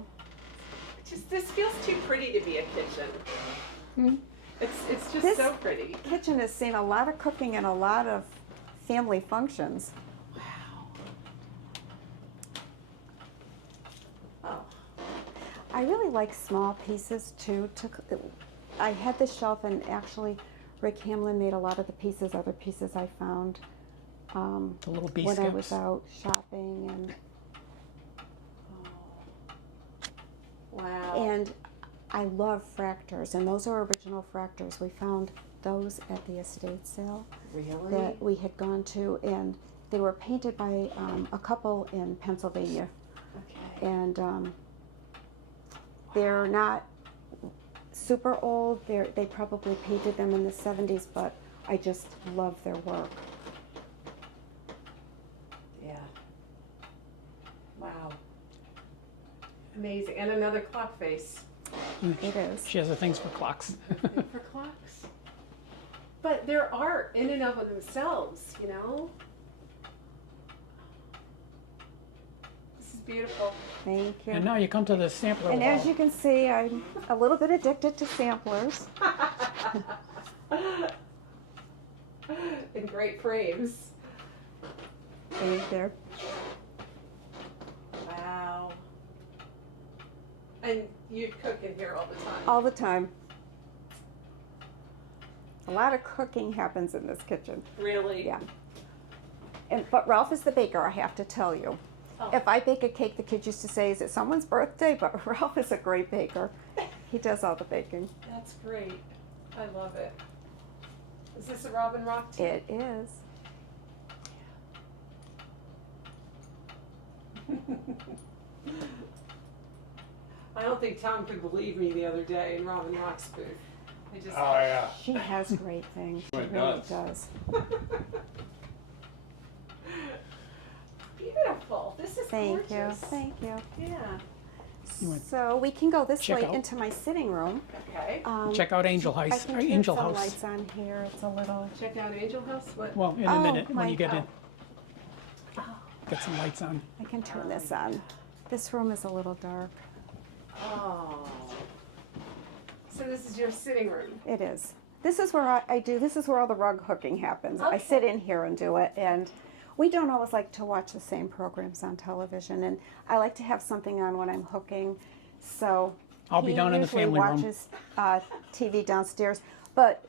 Just this feels too pretty to be a kitchen. Hmm. It's just This- so pretty. Kitchen has seen a lot of cooking and a lot of family functions. Wow. Oh. I really like small pieces too. I had this shelf, and actually Rick Hamlin made a lot of the pieces, other pieces I found The little bee when I skips. was out shopping. Wow. And I love fractors, and those are original fractors. We found those at the estate sale Really? that we had gone to, and they were painted by a couple in Pennsylvania. Okay. And they're not super old. They probably painted them in the 70s, but I just love their work. Yeah. Wow. Amazing. And another clock face. It is. She has the things for clocks. For clocks. But they're art in and of themselves, you know? This is beautiful. Thank you. And now you come to the sampler And wall. as you can see, I'm a little bit addicted to samplers. In great frames. Right there. Wow. And you cook in here all the time. All the time. A lot of cooking happens in this kitchen. Really? Yeah. But Ralph is the baker, I have to tell you. Oh. If I bake a cake, the kids used to say, is it someone's birthday? But Ralph is a great baker. He does all the baking. That's great. I love it. Is this a Robin Rock too? It is. I don't think Tom could believe me the other day in Robin Rock's booth. I just Oh yeah. She has great things. She It really does. does. Beautiful. This is Thank you. gorgeous. Thank you. Yeah. You want- So we can go this Check way out. into my sitting room. Okay. Check out Angel I House. can Or turn Angel some House. lights on here. It's a little. Check out Angel House. What? Well, in a Oh, minute when my you get in, God. get some lights on. I can turn this on. This room is a little dark. Oh. So this is your sitting room. It is. This is where I do. This is where all the rug hooking happens. I sit in here and do it, and we don't always like to watch the same programs on television, and I like to have something on when I'm hooking. So I'll be he down in the usually family room. watches TV downstairs. But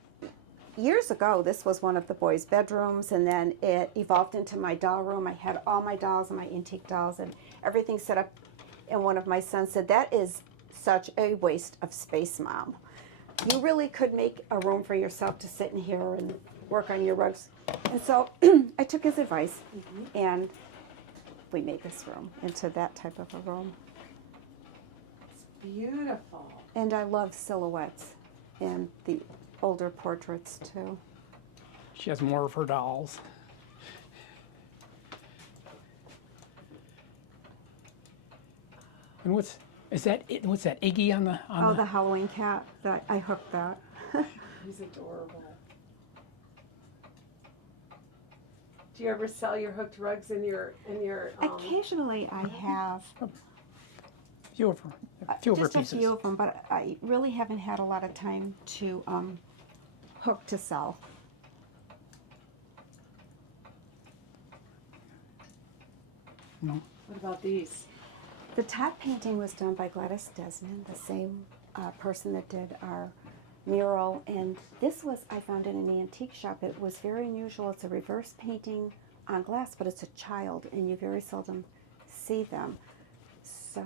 years ago, this was one of the boys' bedrooms, and then it evolved into my doll room. I had all my dolls and my antique dolls and everything set up. And one of my sons said, "That is such a waste of space, Mom. You really could make a room for yourself to sit in here and work on your rugs." And so I took his advice, and we made this room into that type of a room. It's beautiful. And I love silhouettes and the older portraits too. She has more of her dolls. And what's that Iggy on the Oh, the Halloween cat. That I hooked that. He's adorable. Do you ever sell your hooked rugs in your Occasionally I have few of her just a pieces. few of them, but I really haven't had a lot of time to hook to sell. No. What about these? The top painting was done by Gladys Desmond, the same person that did our mural. And this was, I found in an antique shop. It was very unusual. It's a reverse painting on glass, but it's a child, and you very seldom see them. So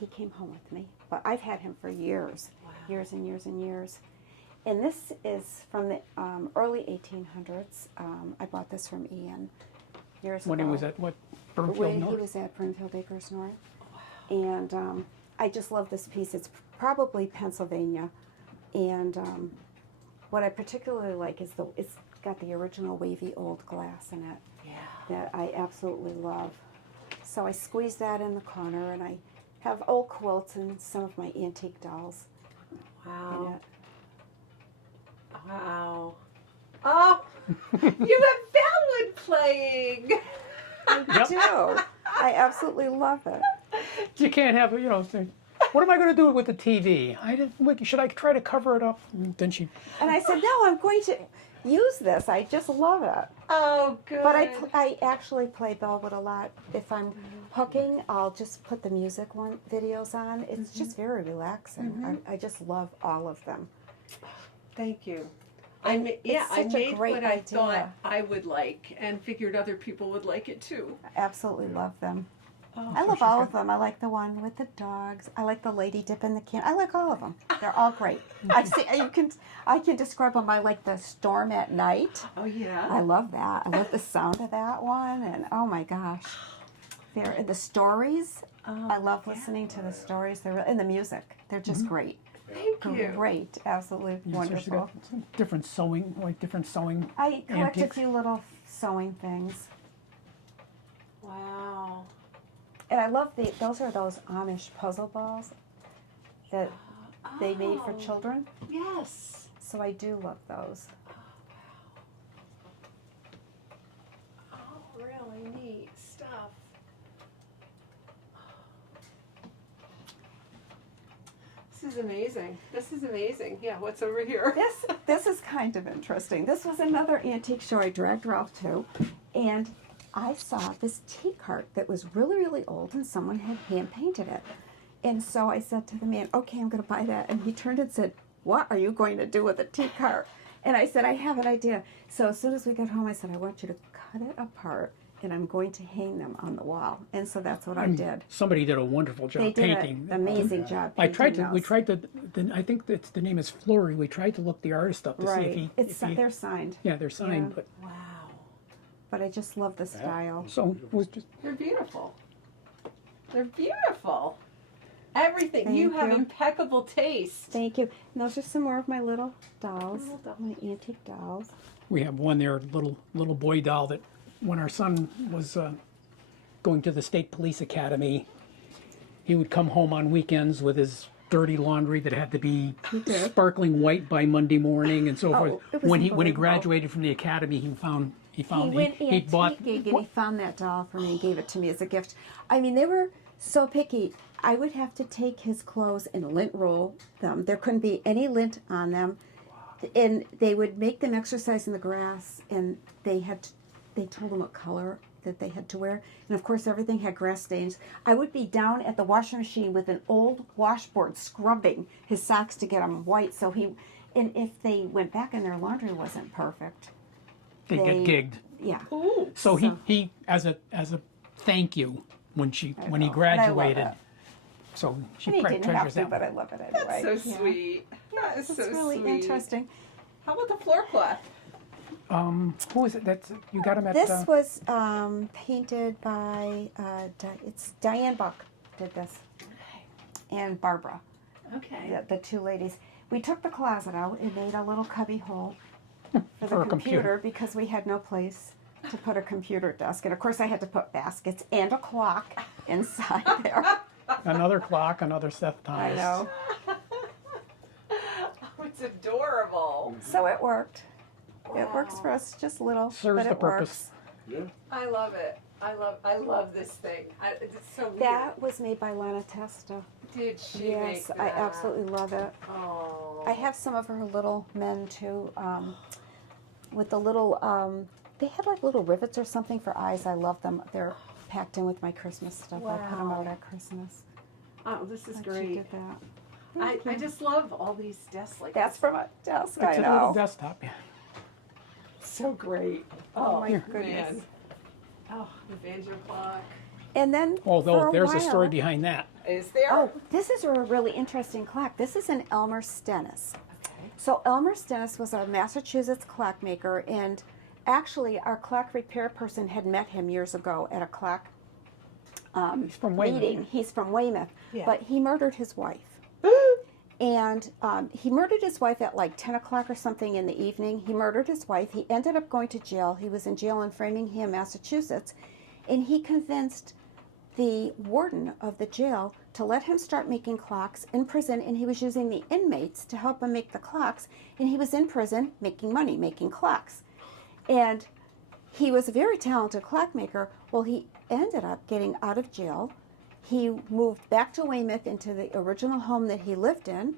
he came home with me. But I've had him for years, years and years and years. And this is from the early 1800s. I bought this from Ian years When ago. he was at what? Burnfield When he North? was at Burnfield Acres North. And I just love this piece. It's probably Pennsylvania. And what I particularly like is it's got the original wavy old glass in it. Yeah. That I absolutely love. So I squeeze that in the corner, and I have old quilts and some of my antique dolls in Wow. it. Oh, Wow. Oh, you have bellwood playing. I do. I absolutely love it. You can't have, say, what am I going to do with the TV? Should I try to cover it up? And then she, And I said, no, I'm going to use this. I just love it. Oh, good. But I actually play bellwood a lot. If I'm cooking, I'll just put the music videos on. It's just very relaxing. I just love all of them. Thank you. It's I such a made great what I idea. thought I would like and figured other people would like it too. I absolutely love them. Oh, I love all of them. I like the one with the dogs. I like the lady dipping the can. I like all of them. They're all great. I can describe them. I like the storm at night. Oh, yeah. I love that. I love the sound of that one. And oh my gosh, the stories. I love listening to the stories. And the music. They're just great. Thank you. Great, absolutely she's wonderful. got some different sewing, I collect a antiques. few little sewing things. Wow. And I love those Amish puzzle balls that they made for Oh. children. Yes. So I do love those. Oh, really neat stuff. This is amazing. This is amazing. Yeah, what's over here? This is kind of interesting. This was another antique show I dragged Ralph to, and I saw this tea cart that was really, really old, and someone had hand painted it. And so I said to the man, okay, I'm going to buy that. And he turned and said, what are you going to do with a tea cart? And I said, I have an idea. So as soon as we got home, I said, I want you to cut it apart, and I'm going to hang them on the wall. And so that's what I did. Somebody did a wonderful job They did painting. an amazing job. We tried painting to, I think the name is Fleury. We tried to look the artist up to those. see Right. if he, They're signed. yeah, they're signed, Yeah. but Wow. But I just love the style. so it was just, They're beautiful. They're beautiful. Everything. Thank you have you. impeccable taste. Thank you. And those are some more of my little dolls, Little dolls. my antique dolls. we have one there, little boy doll that when our son was going to the State Police Academy, he would come home on weekends with his dirty laundry that had to be sparkling white by Monday morning and so forth. it was When he unbelievable. graduated from the academy, he Went bought antique and he found that doll for me and gave it to me as a gift. I mean, they were so picky. I would have to take his clothes and lint roll them. There couldn't be any lint on them. And they would make them exercise in the grass, and they told them what color that they had to wear. And of course, everything had grass stains. I would be down at the washing machine with an old washboard scrubbing his socks to get them white. And if they went back and their laundry wasn't perfect, they get gigged. yeah. Ooh. So he as a thank you when he And I love graduated. it. So she And he didn't have treasures to, that. but I love it anyway. That's so Yeah. sweet. That is It's so really sweet. interesting. How about the floor cloth? Who is it? You got him at. This was painted by it's Diane Buck did this, and Barbara, Okay. the two ladies. We took the closet out and made a little cubby hole for the For a computer. computer because we had no place to put a computer desk, and of course I had to put baskets and a clock inside there. Another clock, another Seth Thomas. I know. Oh, it's adorable. So it worked. It works for us, just little, Serves but the it purpose. works. I love it. I love this thing. It's so weird. That was made by Lana Testa. Did she Yes, make I that? absolutely love it. Oh. I have some of her little men too, with the little, they had like little rivets or something for eyes. I love them. They're packed in with my Christmas stuff. I put them Wow. out at Christmas. Oh, this is But great. She did that. I just love all these desks like That's this. from a desk. It's I a little know. desktop. Yeah. So great. Oh my Here. goodness. Man. Oh, the banjo clock. And then Although for there's a while- story behind that. Is there? Oh, this is a really interesting clock. This is an Elmer Stennis. So Elmer Stennis was a Massachusetts clock maker, and actually our clock repair person had met him years ago at a clock He's from Weymouth. meeting. He's from Weymouth, Yeah. but he murdered his wife. And he murdered his wife at like 10 o'clock or something in the evening. He murdered his wife. He ended up going to jail. He was in jail in Framingham, Massachusetts. And he convinced the warden of the jail to let him start making clocks in prison, and he was using the inmates to help him make the clocks, and he was in prison making money, making clocks. And he was a very talented clockmaker. Well, he ended up getting out of jail. He moved back to Weymouth into the original home that he lived in,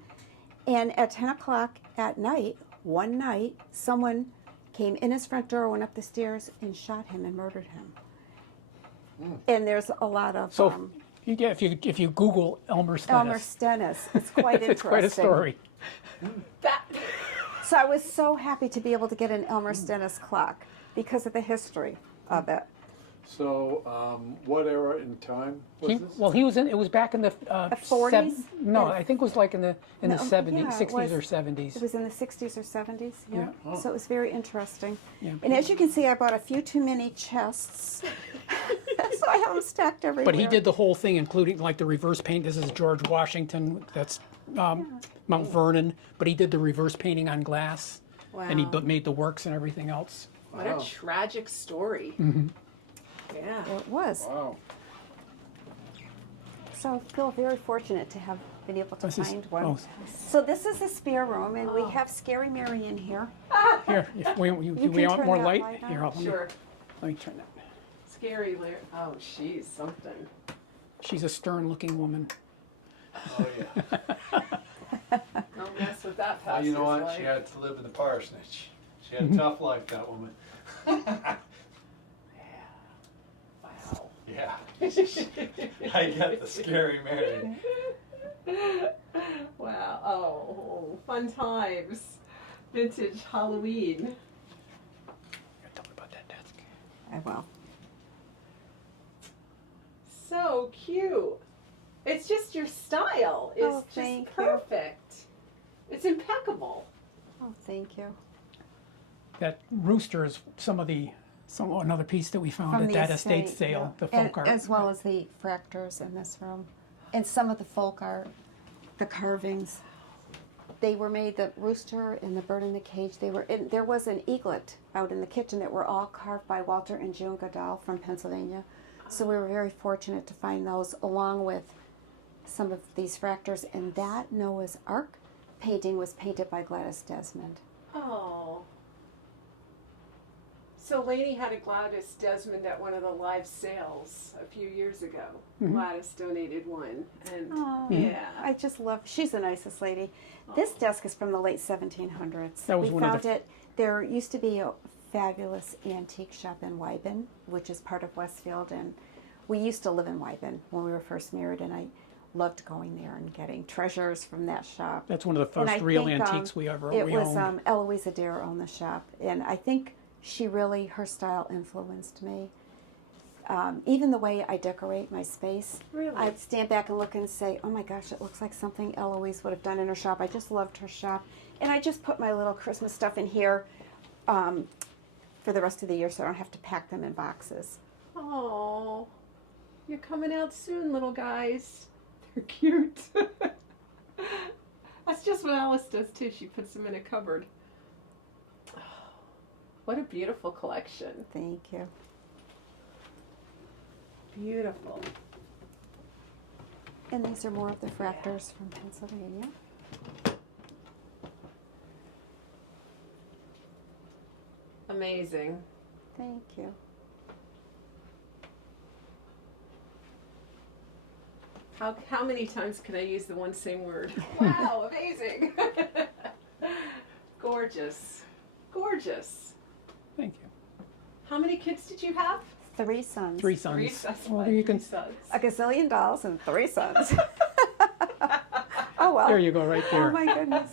and at 10 o'clock at night, one night, someone came in his front door, went up the stairs, and shot him and murdered him. And there's a lot of... So, yeah, if you Google Elmer Stennis. Elmer Stennis. It's quite interesting. It's quite a story. So I was so happy to be able to get an Elmer Stennis clock because of the history of it. So, what era in time was this? He was in. It was back in the 40s? No, I think it was like in the No, 70s, yeah, it 60s was. or 70s. It was in the 60s or 70s, yeah. Yeah. So it was very interesting. Yeah. And as you can see, I bought a few too many chests. So I have them stacked everywhere. But he did the whole thing, including like the reverse paint. This is George Washington. That's Mount Vernon. But he did the reverse painting on glass, and he Wow. made the works and everything else. What a tragic story. Yeah. It was. Wow. So I feel very fortunate to have been able to This is- find one. oh. So this is a spare room, and we have Scary Mary in here. Here, if we, do can we want turn more that light? light on. Here, Sure. let me turn that. Scary Larry. Oh, she's something. She's a stern-looking woman. Oh, yeah. Don't mess with that Well, pastor's you know what? wife. She had to live in the parsonage. She had a tough life, that woman. Wow. Yeah. I got the Scary Mary. Wow. Oh, fun times. Vintage Halloween. Tell me about that desk. I will. So cute. It's just your style is Oh, just thank you. perfect. It's impeccable. Oh, thank you. That rooster is another piece that we found at that estate sale, the folk art. As well as the fractors in this room. And some of the folk art, the carvings. They were made, the rooster and the bird in the cage, there was an eaglet out in the kitchen that were all carved by Walter and June Goodall from Pennsylvania. So we were very fortunate to find those along with some of these fractors. And that Noah's Ark painting was painted by Gladys Desmond. Oh. So Lainey had a Gladys Desmond at one of the live sales a few years ago. Gladys donated one, and Oh, yeah. I just love, she's the nicest lady. This desk is from the late 1700s. That was we one of found the- it, there used to be a fabulous antique shop in Wyben, which is part of Westfield, and we used to live in Wyben when we were first married, and I loved going there and getting treasures from that shop. That's one of the And first I real think, antiques we it owned. was Eloise Adair owned the shop, and I think her style influenced me. Even the way I decorate my space, Really? I'd stand back and look and say, oh my gosh, it looks like something Eloise would have done in her shop. I just loved her shop. And I just put my little Christmas stuff in here for the rest of the year so I don't have to pack them in boxes. Oh, you're coming out soon, little guys. They're cute. That's just what Alice does too. She puts them in a cupboard. Oh, what a beautiful collection. Thank you. Beautiful. And these are more of the fractors from Pennsylvania. Amazing. Thank you. How many times can I use the one same word? Wow, amazing. Gorgeous. Gorgeous. Thank you. How many kids did you have? 3 sons. 3 sons. Three sons. Well, you can. Sons. A gazillion dolls and 3 sons. Oh well. There you go, right there. Oh my goodness.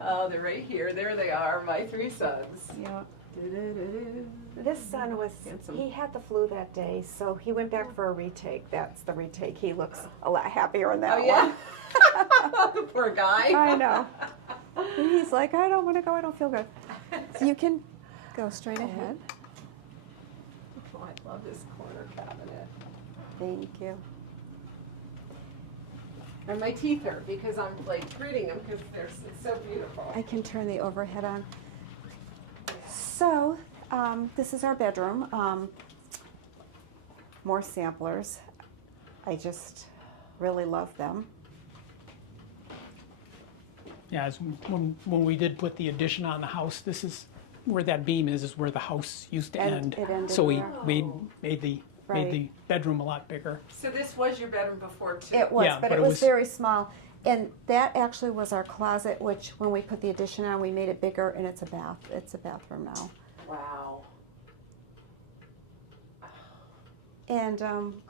Oh, they're right here. There they are, my 3 sons. Yeah. Do-do-do-do. This son was, Handsome. he had the flu that day, so he went back for a retake. That's the retake. He looks a lot happier in that Oh, yeah? one. Poor guy. I know. He's like, I don't want to go, I don't feel good. So you can go straight ahead. Oh, I love this corner cabinet. Thank you. And my teeth hurt because I'm like gritting them because it's so beautiful. I can turn the overhead on. So, this is our bedroom. More samplers. I just really love them. Yeah, as when we did put the addition on the house, this is where that beam is where the house used to end. It ended So we there. made the bedroom a lot bigger. So this was your bedroom before too? It was, Yeah, but it was very small. And that actually was our closet, which when we put the addition on, we made it bigger, and it's a bath. It's a bathroom now. Wow. And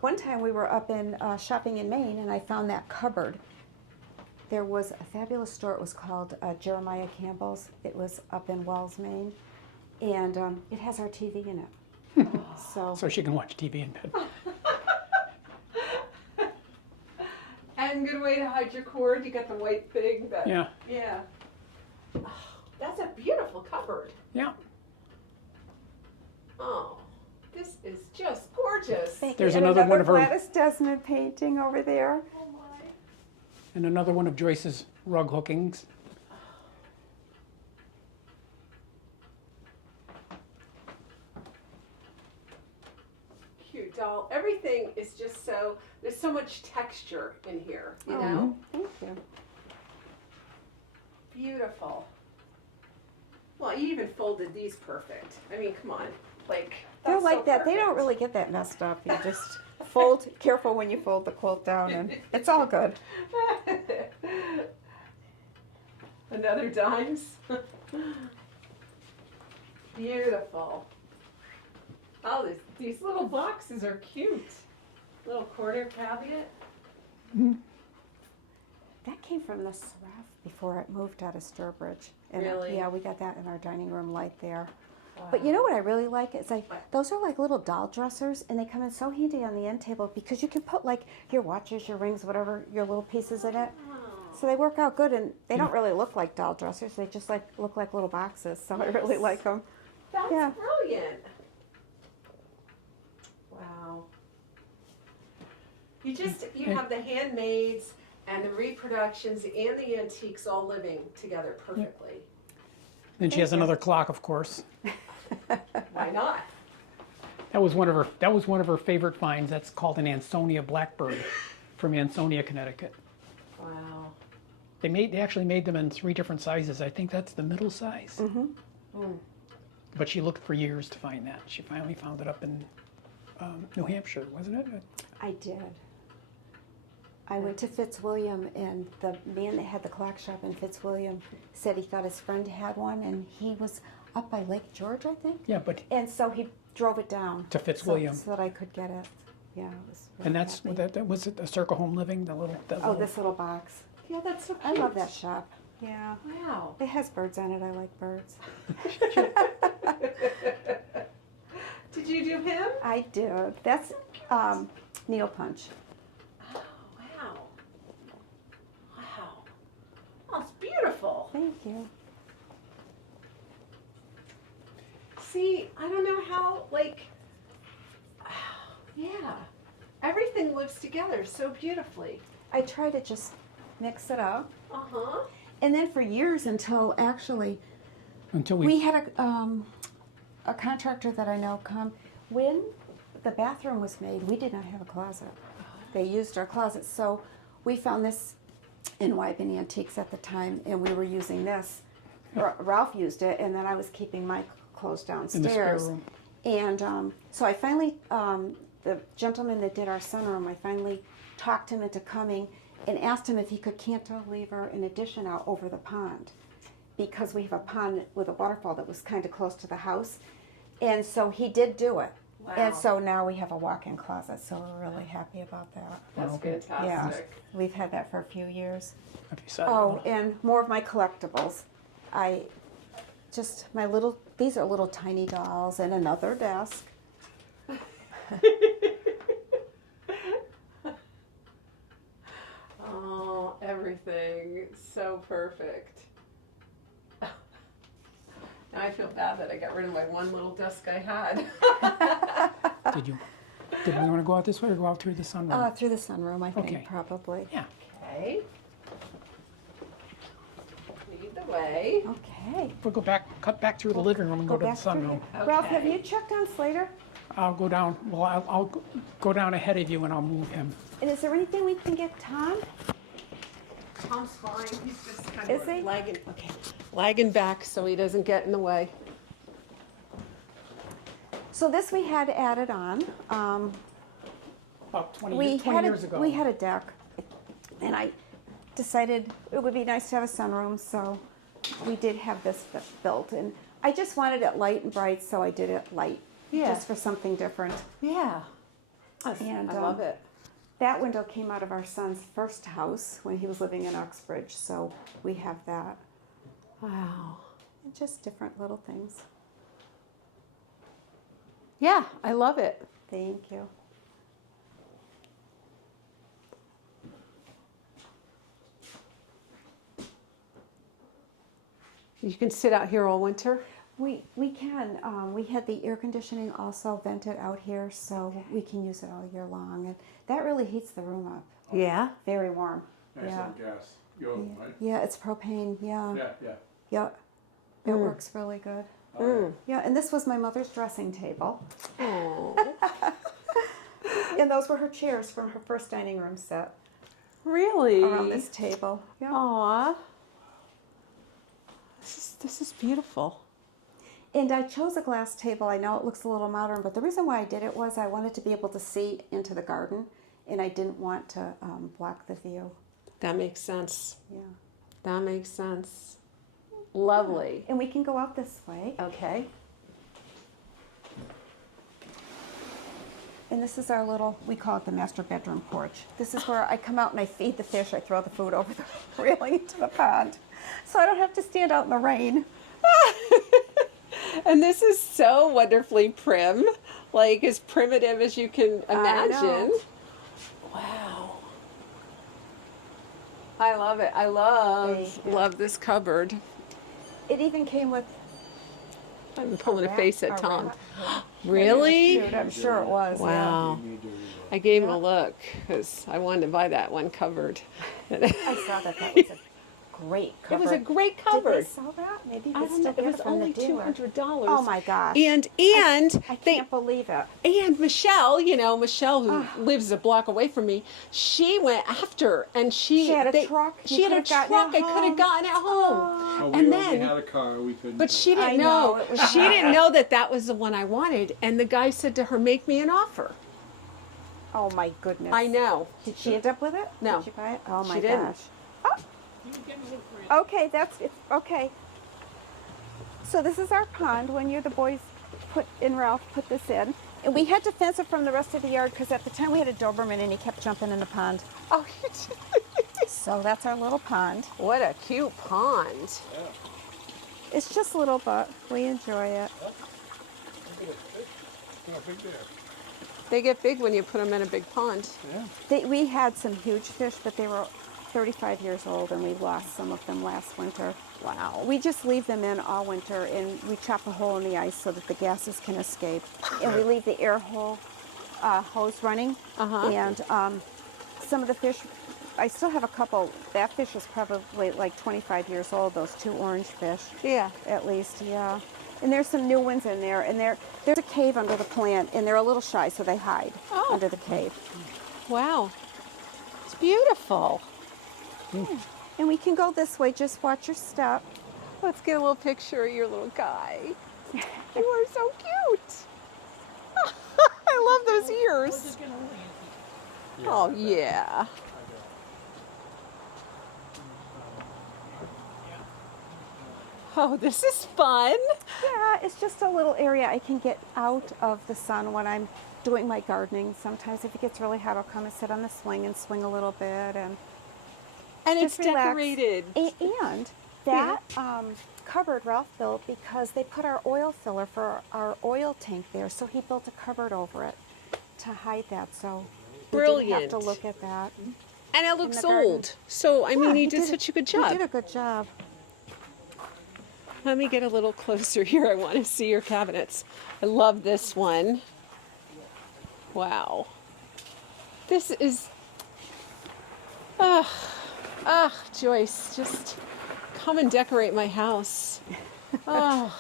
one time we were up in shopping in Maine, and I found that cupboard. There was a fabulous store. It was called Jeremiah Campbell's. It was up in Wells, Maine, and it has our TV in it. So she can watch TV in bed. And good way to hide your cord. You got the white thing. That, Yeah. Yeah. Oh, that's a beautiful cupboard. Yeah. Oh, this is just gorgeous. There's and another one of her- Gladys Desmond painting over there. Oh my. And another one of Joyce's rug hookings. Cute doll. Everything is just so, there's so much texture in here, you know? Thank you. Beautiful. Well, you even folded these perfect. I mean, come on. Like, They're that's like so that. They don't perfect. really get that messed up. You just fold. Careful when you fold the quilt down, and it's all good. Another dimes. Beautiful. Oh, these little boxes are cute. Little corner cabinet. That came from the Seraph before it moved out of Sturbridge. And Really? Yeah, we got that in our dining room light there. But you know what I really like? It's like, those are like little doll dressers, and they come in so handy on the end table because you can put like your watches, your rings, whatever, your little pieces in it. So they work out good, and they don't really look like doll dressers. They just like look like little boxes. So I really like them. That's Yeah. brilliant. Wow. You have the handmaids and the reproductions and the antiques all living together perfectly. Then she has another clock, of course. Why not? That was one of her favorite finds. That's called an Ansonia Blackbird from Ansonia, Connecticut. Wow. They actually made them in 3 different sizes. I think that's the middle size. Mm-hmm. But she looked for years to find that. She finally found it up in New Hampshire, wasn't it? I did. I went to Fitzwilliam, and the man that had the clock shop in Fitzwilliam said he thought his friend had one, and he was up by Lake George, I think. Yeah, but And so he drove it down to Fitzwilliam. so that I could get it. Yeah, it was. Really And that's happy. that was it. A Circle Home Living, Oh, this little box. Yeah, that's so I cute. love that shop. Yeah. Wow. It has birds on it. I like birds. Did you do him? I did. That's Neil Punch. Oh, wow. Wow. Oh, it's beautiful. Thank you. See, I don't know how, like, yeah. Everything lives together so beautifully. I try to just mix it up. Uh-huh. And then for years until actually until we had a contractor that I know come. When the bathroom was made, we did not have a closet. They used our closet. So we found this in Wyben Antiques at the time, and we were using this. Ralph used it, and then I was keeping my clothes in the spare downstairs. room. And so I finally, the gentleman that did our sunroom, I finally talked him into coming and asked him if he could cantilever an addition out over the pond, because we have a pond with a waterfall that was kind of close to the house. And so he did do it. Wow. And so now we have a walk-in closet, so we're really happy about that. That's Okay. fantastic. Yeah, we've had that for a few years. If you said Oh, and more of my collectibles. These are little tiny dolls and another desk. Oh, everything. So perfect. Now I feel bad that I got rid of my one little desk I had. did we want to go out this way or go out through the sunroom? Through the sunroom, I think, Okay. probably. Yeah. Okay. Lead the way. Okay. We'll cut back through the living room and go to the back through sunroom. here. Ralph, have Okay. you checked on Slater? I'll go down. Well, I'll go down ahead of you and I'll move him. And is there anything we can get Tom? Tom's fine. He's just kind Is of he? lagging back so he doesn't get in the way. So this we had added on. About 20 We years ago. We had a deck, and I decided it would be nice to have a sunroom, so we did have this built. And I just wanted it light and bright, so I did it light, just for something different. Yeah. And I love it. That window came out of our son's first house when he was living in Uxbridge, so we have that. Wow. And just different little things. Yeah, I love it. Thank you. You can sit out here all winter. We can. We had the air conditioning also vented out here, so we can use it all year long, and that really heats the room up. Yeah. Very warm. Nice Yeah. on gas. You right? Yeah, it's propane. Yeah. Yeah. Yeah. It works really good. Yeah, and this was my mother's dressing table. Oh. And those were her chairs from her first dining room set Really? around this table. Yeah. Aw. This is beautiful. And I chose a glass table. I know it looks a little modern, but the reason why I did it was I wanted to be able to see into the garden, and I didn't want to block the view. That makes sense. Yeah. That makes sense. Lovely. And we can go out this way. Okay. And this is our little, we call it the master bedroom porch. This is where I come out and I feed the fish. I throw the food over the railing into the pond. So I don't have to stand out in the rain. And this is so wonderfully prim, like as primitive as you can imagine. Wow. I love it. I love this cupboard. It even came with I'm pulling a face at Tom. rat. Really? Dude, I'm sure it was. Wow. I gave him a look because I wanted to buy that one cupboard. Yeah. I saw that. That was a great It cover. was a great Did cover. they sell that? Maybe I they don't still know. It get was it from only the dealer. $200. Oh my gosh. And I they can't believe it. and Michelle, Michelle who lives a block away from me, she went after and she She had a truck. She had a truck I could have gotten at home. Oh, we And only then- had a car. We couldn't. But she I didn't know, know. it was She didn't know that was the one I wanted. And the guy said to her, "Make me an offer." Oh my goodness. I know. Did she end up with it? No. Did you buy it? Oh my She didn't. gosh. Oh. Okay, that's it. Okay. So this is our pond. When you're the boys Ralph put this in. And we had to fence it from the rest of the yard because at the time we had a Doberman and he kept jumping in the pond. Oh, you did. So that's our little pond. What a cute pond. It's just little, but we enjoy it. They get big when you put them in a big pond. We had some huge fish, but they were 35 years old and we lost some of them last winter. Wow. We just leave them in all winter and we chop a hole in the ice so that the gases can escape. And we leave the air hose running. And some of the fish, I still have a couple. That fish is probably like 25 years old, those two orange fish. Yeah. At least, yeah. And there's some new ones in there. And there's a cave under the plant and they're a little shy, so they hide under the cave. Wow. It's beautiful. And we can go this way, just watch your step. Let's get a little picture of your little guy. You are so cute. I love those ears. Oh, yeah. Oh, this is fun. Yeah, it's just a little area I can get out of the sun when I'm doing my gardening. Sometimes if it gets really hot, I'll come and sit on the swing and swing a little bit and It's just relax. decorated. And that cupboard Ralph built because they put our oil filler for our oil tank there, so he built a cupboard over it to hide that. So we didn't have to Brilliant. look at that. And it looks the garden. old. So, I mean, Yeah, he did such a good job. He did a good job. Let me get a little closer here. I want to see your cabinets. I love this one. Wow. This is... Joyce, just come and decorate my house. Oh,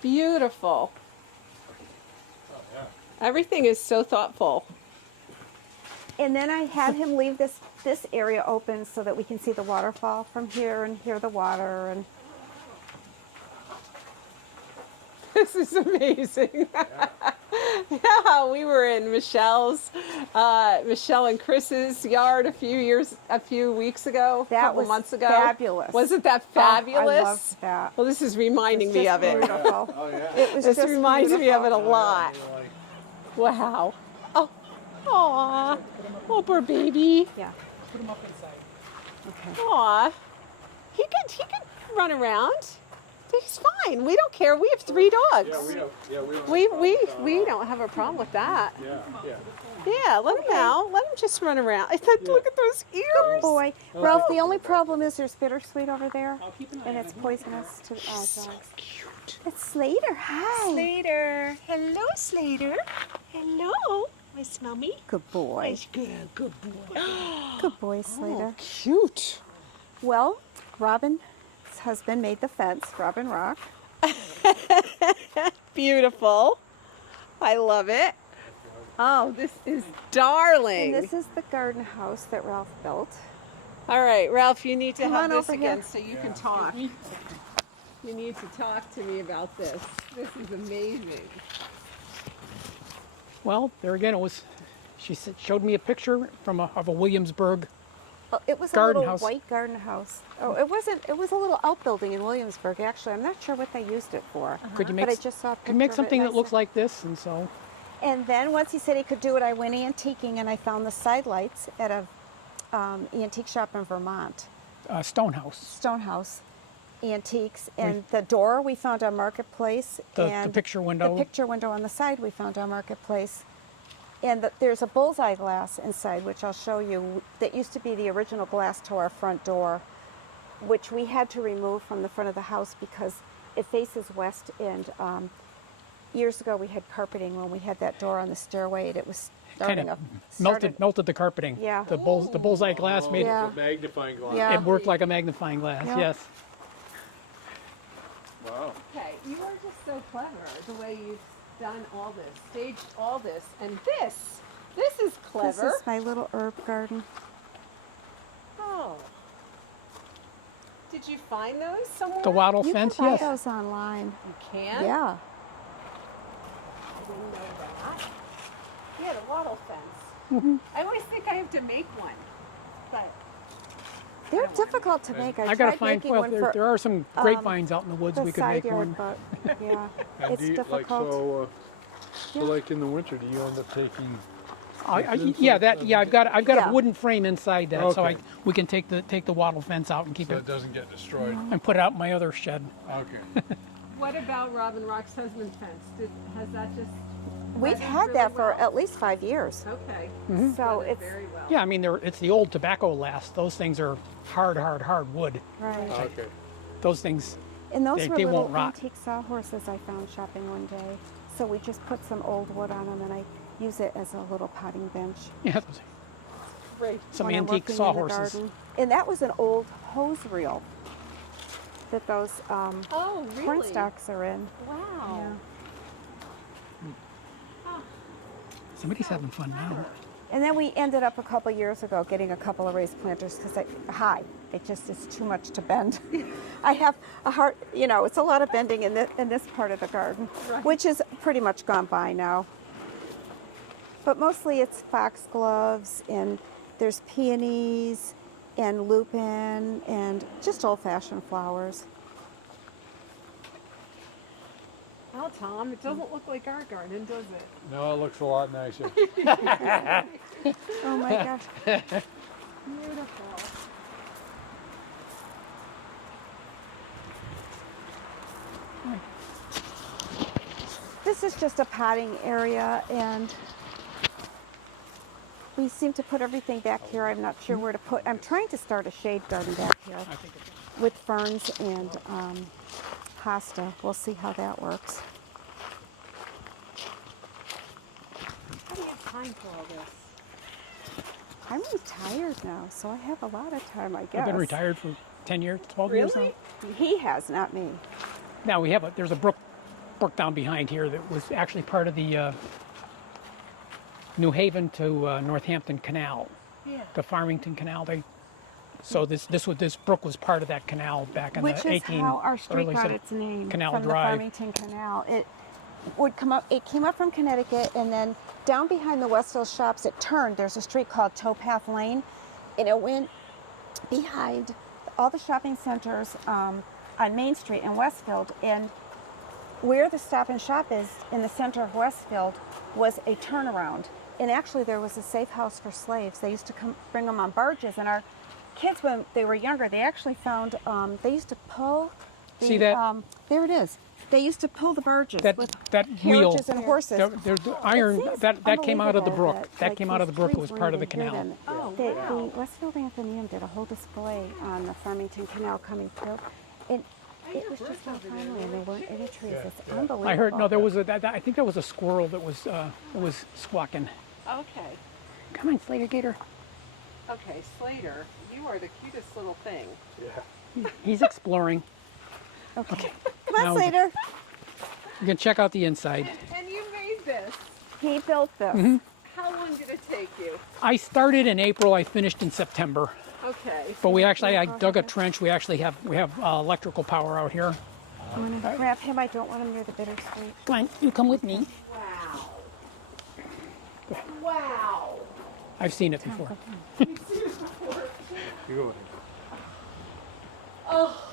beautiful. Everything is so thoughtful. And then I had him leave this area open so that we can see the waterfall from here and hear the water. And This is amazing. Yeah, we were in Michelle and Chris's yard a few weeks ago, That couple was months ago. fabulous. Wasn't that fabulous? I loved that. Well, this is reminding me Just of it. beautiful. Oh yeah. It was This just reminds me of it a beautiful. lot. Wow. Oh, aw. Oh, poor baby. Yeah. Put them up inside. Okay. Aw. He could run around. He's fine. We don't care. We have 3 dogs. Yeah, we don't. We don't have a problem with that. Yeah, yeah. Yeah, let him out. Let him just run around. I thought, look at those ears. Boy, Ralph, the only problem is there's bittersweet over there, I'll keep an eye and on it's him. poisonous to dogs. Cute. It's Slater. Hi. Slater. Hello, Slater. Hello, Miss Mummy. Good boy. Good boy. Good boy, Slater. Cute. Well, Robin's husband made the fence, Robin Rock. Beautiful. I love it. Oh, this is darling. And this is the garden house that Ralph built. All right, Ralph, you need to Come have on this over again here. so you can talk. You need to talk to me about this. This is amazing. Well, there again, it was. She showed me a picture of a Williamsburg. Oh, it was Garden a little house. white garden house. Oh, it wasn't. It was a little outbuilding in Williamsburg. Actually, I'm not sure what they used it for. Could you make? But I just saw a Could you make picture of it something and I that looks said- like this? And so And then once he said he could do it, I went antiquing and I found the side lights at a antique shop in Vermont, Stonehouse. Stonehouse Antiques. And the door we found on Marketplace. The and picture window. The picture window on the side we found on Marketplace. And there's a bullseye glass inside, which I'll show you, that used to be the original glass to our front door, which we had to remove from the front of the house because it faces west. And years ago we had carpeting when we had that door on the stairway, and it was starting up. Melted the carpeting. Yeah. The bullseye glass made Yeah. Magnifying glass. Yeah. it worked like a magnifying glass. Yeah. Yes. Wow. Okay, you are just so clever the way you've done all this, staged all this, and this is This clever. is my little herb garden. Oh. Did you find those somewhere? The wattle You fence. can buy Yes. those online. You can? Yeah. I didn't know that. Yeah, the wattle fence. I always think I have to make one, but They're difficult to make. I gotta tried find. making Well, one there, for there are some grapevines out in the woods. the We could side make yard, one. but yeah, And it's do you, difficult. So like in the winter, do you end up taking? Yeah, I've got Yeah. a wooden frame inside that, so Okay. we can take the wattle fence out and keep So it it doesn't get destroyed. and put it out in my other shed. Okay. what about Robin Rock's husband's fence? Has that just We've weathered had really that for well? at least 5 years. Okay. So Weathered it's very well. Yeah, I mean, it's the old tobacco last. Those things are hard wood. right. Okay. Those things. And those They- were they little won't rot. antique sawhorses I found shopping one day. So we just put some old wood on them, and I use it as a little potting bench. Yeah, Great. some when I'm antique working in the sawhorses. garden. And that was an old hose reel that those Oh, really? corn stalks are in. Wow. Somebody's having fun now. And then we ended up a couple years ago getting a couple of raised planters because it just is too much to bend. I have a hard, it's a lot of bending in this part of the garden, which is pretty much gone by now. But mostly it's foxgloves, and there's peonies and lupin and just old-fashioned flowers. Well, Tom, it doesn't look like our garden, does it? No, it looks a lot nicer. Oh my gosh. Beautiful. This is just a potting area, and we seem to put everything back here. I'm not sure where to put. I'm trying to start a shade garden back here with ferns and hosta. We'll see how that works. How do you have time for all this? I'm retired now, so I have a lot of time, I guess. I've been retired for 10 years, 12 years now. Really? He has, not me. Now there's a brook down behind here that was actually part of the New Haven to Northampton Canal, Yeah. the Farmington Canal. This brook was part of that canal back in Which the is how our street early got its name, Canal from the Drive. Farmington Canal. It would come up. It came up from Connecticut, and then down behind the Westfield shops, it turned. There's a street called Towpath Lane, and it went behind all the shopping centers on Main Street in Westfield. And where the Stop and Shop is in the center of Westfield was a turnaround. And actually, there was a safe house for slaves. They used to bring them on barges, and our kids, when they were younger, they actually found they used to pull. See that? There it is. They used to pull the barges That with wheel, carriages and horses. the iron, It seems that came out of the brook. unbelievable That like, came out of the these brook. It trees was part of the weren't even here canal. then. Oh, The Westfield Athenaeum did a whole display on the Farmington Canal coming through. And it was just so friendly, and there weren't any trees. It's unbelievable. I heard no. There was I think there was a squirrel that was squawking. Okay. Come on, Slater Gator. Okay, Slater, you are the cutest little thing. Yeah. He's exploring. Okay. Come on, Now- Slater. You can check out the inside. And you made this. He built this. Mm-hmm. How long did it take you? I started in April. I finished in September. Okay. But I dug a trench. We have electrical power out here. I'm going to grab him. I don't want him near the bittersweet. Come on, you come with me. Wow. Wow. I've seen it before. You go ahead. Oh,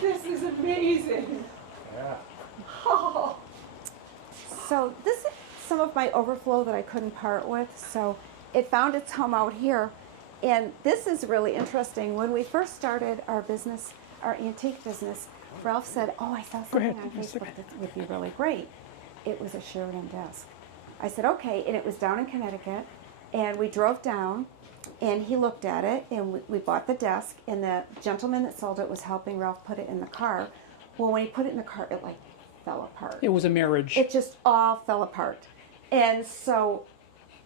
this is amazing. Yeah. Oh. So this is some of my overflow that I couldn't part with. So it found its home out here. And this is really interesting. When we first started our business, our antique business, Ralph said, "Oh, I saw something ahead. on Yes, Facebook okay. that would be really great." It was a Sheridan desk. I said, "Okay," and it was down in Connecticut. And we drove down, and he looked at it, and we bought the desk, and the gentleman that sold it was helping Ralph put it in the car. Well, when he put it in the car, it like fell apart. It was a marriage. It just all fell apart. And so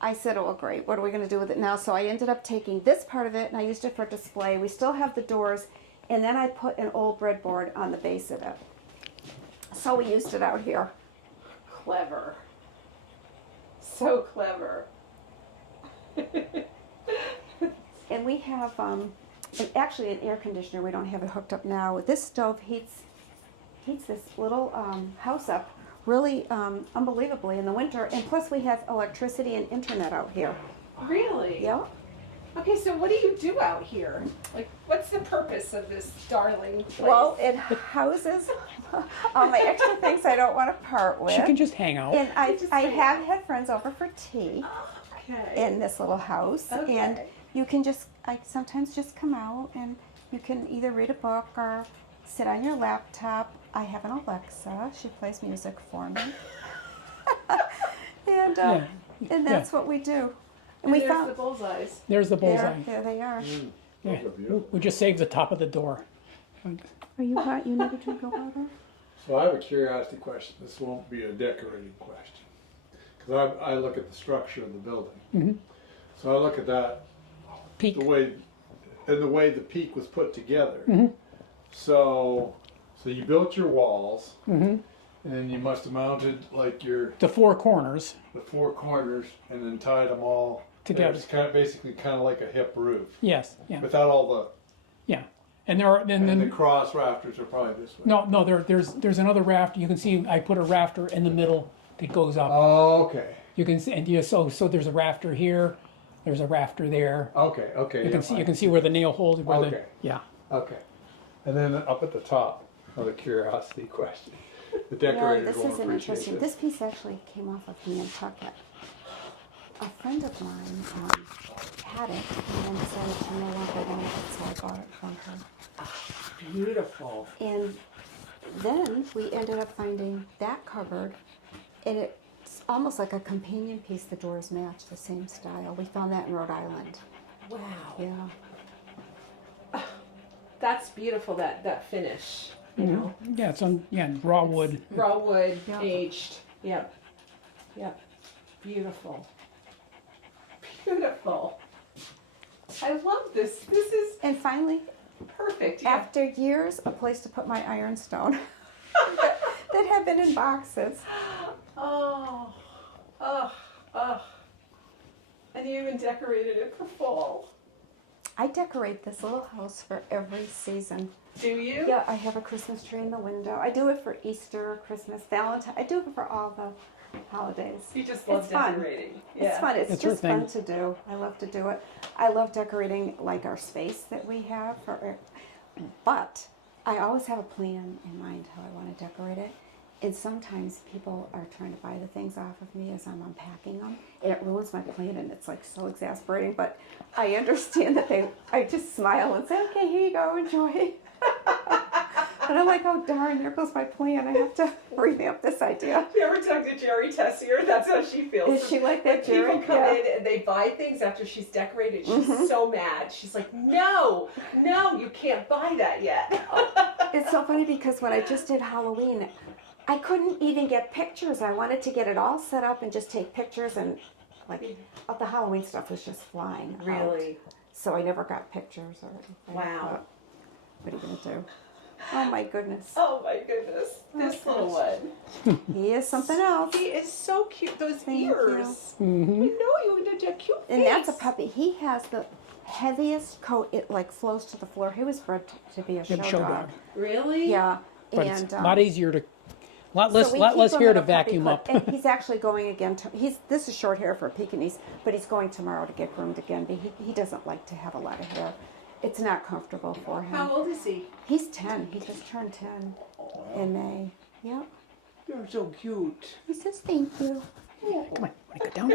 I said, "Oh, great, what are we going to do with it now?" So I ended up taking this part of it, and I used it for display. We still have the doors, and then I put an old breadboard on the base of it. So we used it out here. Clever. So clever. And we have actually an air conditioner. We don't have it hooked up now. This stove heats this little house up really unbelievably in the winter. And plus we have electricity and internet out here. Really? Yeah. Okay, so what do you do out here? Like, what's the purpose of this darling place? Well, it houses all my extra things I don't want to part with. She can just hang out. And I have had friends over for tea Okay. in this little house. Okay. And you can I sometimes just come out and you can either read a book or sit on your laptop. I have an Alexa. She plays music for me. and that's what we do. And we there's found the bullseyes. There's the bullseye. there they are. Yeah. We just saved the top of the door. Are you hot? You never drink water? So I have a curiosity question. This won't be a decorating question. Because I look at the structure of the building. Mm-hmm. So I look at that, Peak. the way the peak was put together. Mm-hmm. So you built your walls, Mm-hmm. and then you must have mounted like The four corners. the four corners, and then tied them all Together. It's basically kind of like a hip roof, Yes. Yeah. without all Yeah. And there are the and and the then cross rafters are probably this way. no there's another rafter. You can see I put a rafter in the middle that goes up. Oh, okay, You can see and so there's a rafter here. There's a rafter there. okay. You can see where the nail holes. Where Okay. Yeah. Okay, and then up at the top, another curiosity question. The No, decorators this won't isn't appreciate interesting. This piece actually came off of Nantucket. A friend of mine had it and decided to no longer want it, so I bought it from her. Beautiful. And then we ended up finding that cupboard, and it's almost like a companion piece. The doors match the same style. We found that in Rhode Island. Wow. Yeah. That's beautiful, that finish. You know? Yeah. It's on raw wood. Raw wood, Yeah. aged. Yep. Yep. Beautiful. Beautiful. I love this. This is And finally, perfect. Yeah. after years, a place to put my ironstone that had been in boxes. Oh. Oh. Oh. And you even decorated it for fall. I decorate this little house for every season. Do you? Yeah, I have a Christmas tree in the window. I do it for Easter, Christmas, Valentine. I do it for all the holidays. You just love It's fun. decorating. It's fun. It's That's her just fun thing. to do. I love to do it. I love decorating like our space that we have but I always have a plan in mind how I want to decorate it. And sometimes people are trying to buy the things off of me as I'm unpacking them, and it ruins my plan, and it's like so exasperating. But I understand that I just smile and say, okay, here you go, enjoy. And I'm like, oh darn, there goes my plan. I have to revamp this idea. You ever talk to Jerry Tessier? That's how she feels. Is she like that, When Jerry? people come in and they buy things after she's decorated, she's so mad. She's like, no, you can't buy that yet. It's so funny because when I just did Halloween, I couldn't even get pictures. I wanted to get it all set up and just take pictures, and like the Halloween stuff was just flying out. Really? So I never got pictures or anything. Wow. But what are you gonna do? Oh my goodness. Oh my goodness. This little one. He is something else. He is so cute. Those Thank ears. you. I know you did a cute And face. that's a puppy. He has the heaviest coat. It like flows to the floor. He was bred to be a show dog. Really? Yeah. But and it's a lot easier to, lot so less, we lot keep less him hair in to a puppy vacuum clip, up. And he's actually going again. This is short hair for a Pekingese, but he's going tomorrow to get groomed again. But he doesn't like to have a lot of hair. It's not comfortable for him. How old is he? He's 10. He just turned 10 in May. Yep. You're so cute. He says thank you. Come on, want to go down?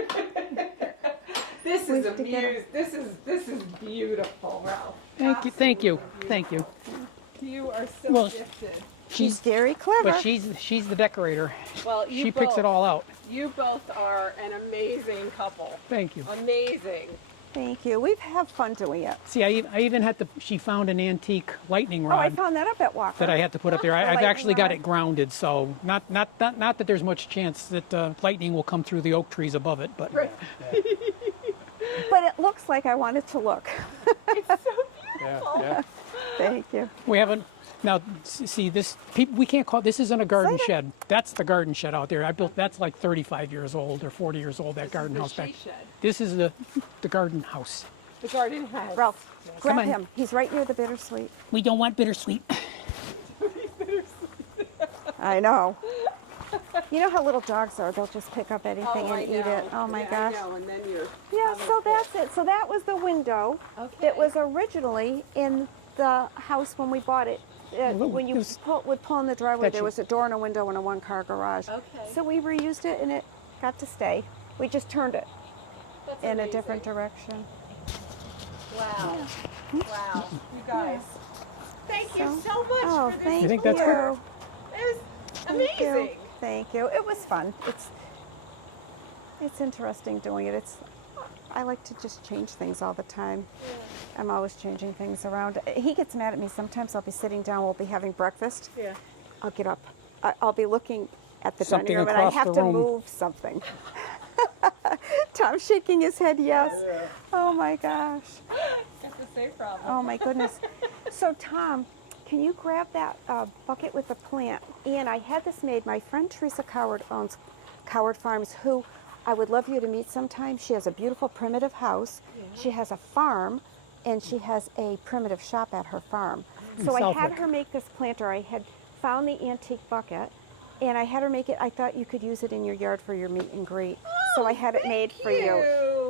This is We've together. This is beautiful, Ralph. Thank you. You are so Well, gifted. She's very clever. But she's the decorator. Well, She picks it all out. You both are an amazing couple. Thank you. Amazing. Thank you. We've had fun doing it. See, I even had to, she found an antique lightning Oh, I rod found that up at Walker. that I had to put up there. I've lightning actually got rod. it grounded, so not that there's much chance that lightning will come through the oak trees above it, but Right. But it looks like I want it to look. It's so beautiful. yeah. Thank you. We haven't, now, see, this, we can't call, this isn't a garden Say shed. That's the garden shed out there. I built, that's like 35 years old or 40 years old, that garden the house back. she shed. This is the garden house. The garden has. Ralph, grab on. him. He's right near the bittersweet. We don't want bittersweet. I know. You know how little dogs are. They'll just pick up anything Oh, I and eat it. know. Oh my Yeah, I gosh. know, and then you're. Yeah, so that's it. So that was the window Okay. that was originally in the house when we bought it. When you Yes. would pull in the driveway, Got there you. was a door and a window and a one-car garage. Okay. So we reused it and it got to stay. We just turned it That's in a amazing. different direction. Wow. Wow. You guys. Thank you so much Oh, for this. thank You think that's you. It was Thank you. amazing. Thank you. It was fun. It's interesting doing it. I like to just change things all the time. I'm always changing things around. He gets mad at me. Sometimes I'll be sitting down, we'll be having breakfast. Yeah. I'll get up. I'll be looking at the Something dining room and I across have the to room. move something. Tom's shaking his head yes. Oh my gosh. That's the same problem. Oh my goodness. So Tom, can you grab that bucket with the plant? And I had this made. My friend Teresa Coward owns Coward Farms, who I would love you to meet sometime. She has a beautiful primitive house. She has a farm, and she has a primitive shop at her farm. So I had Southwick. her make this planter. I had found the antique bucket, and I had her make it. I thought you could use it in your yard for your meet and greet. So I had it made for you.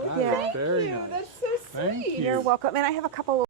That Yeah. is very Thank you. nice. That's so sweet. Thank you. You're welcome. And I have a couple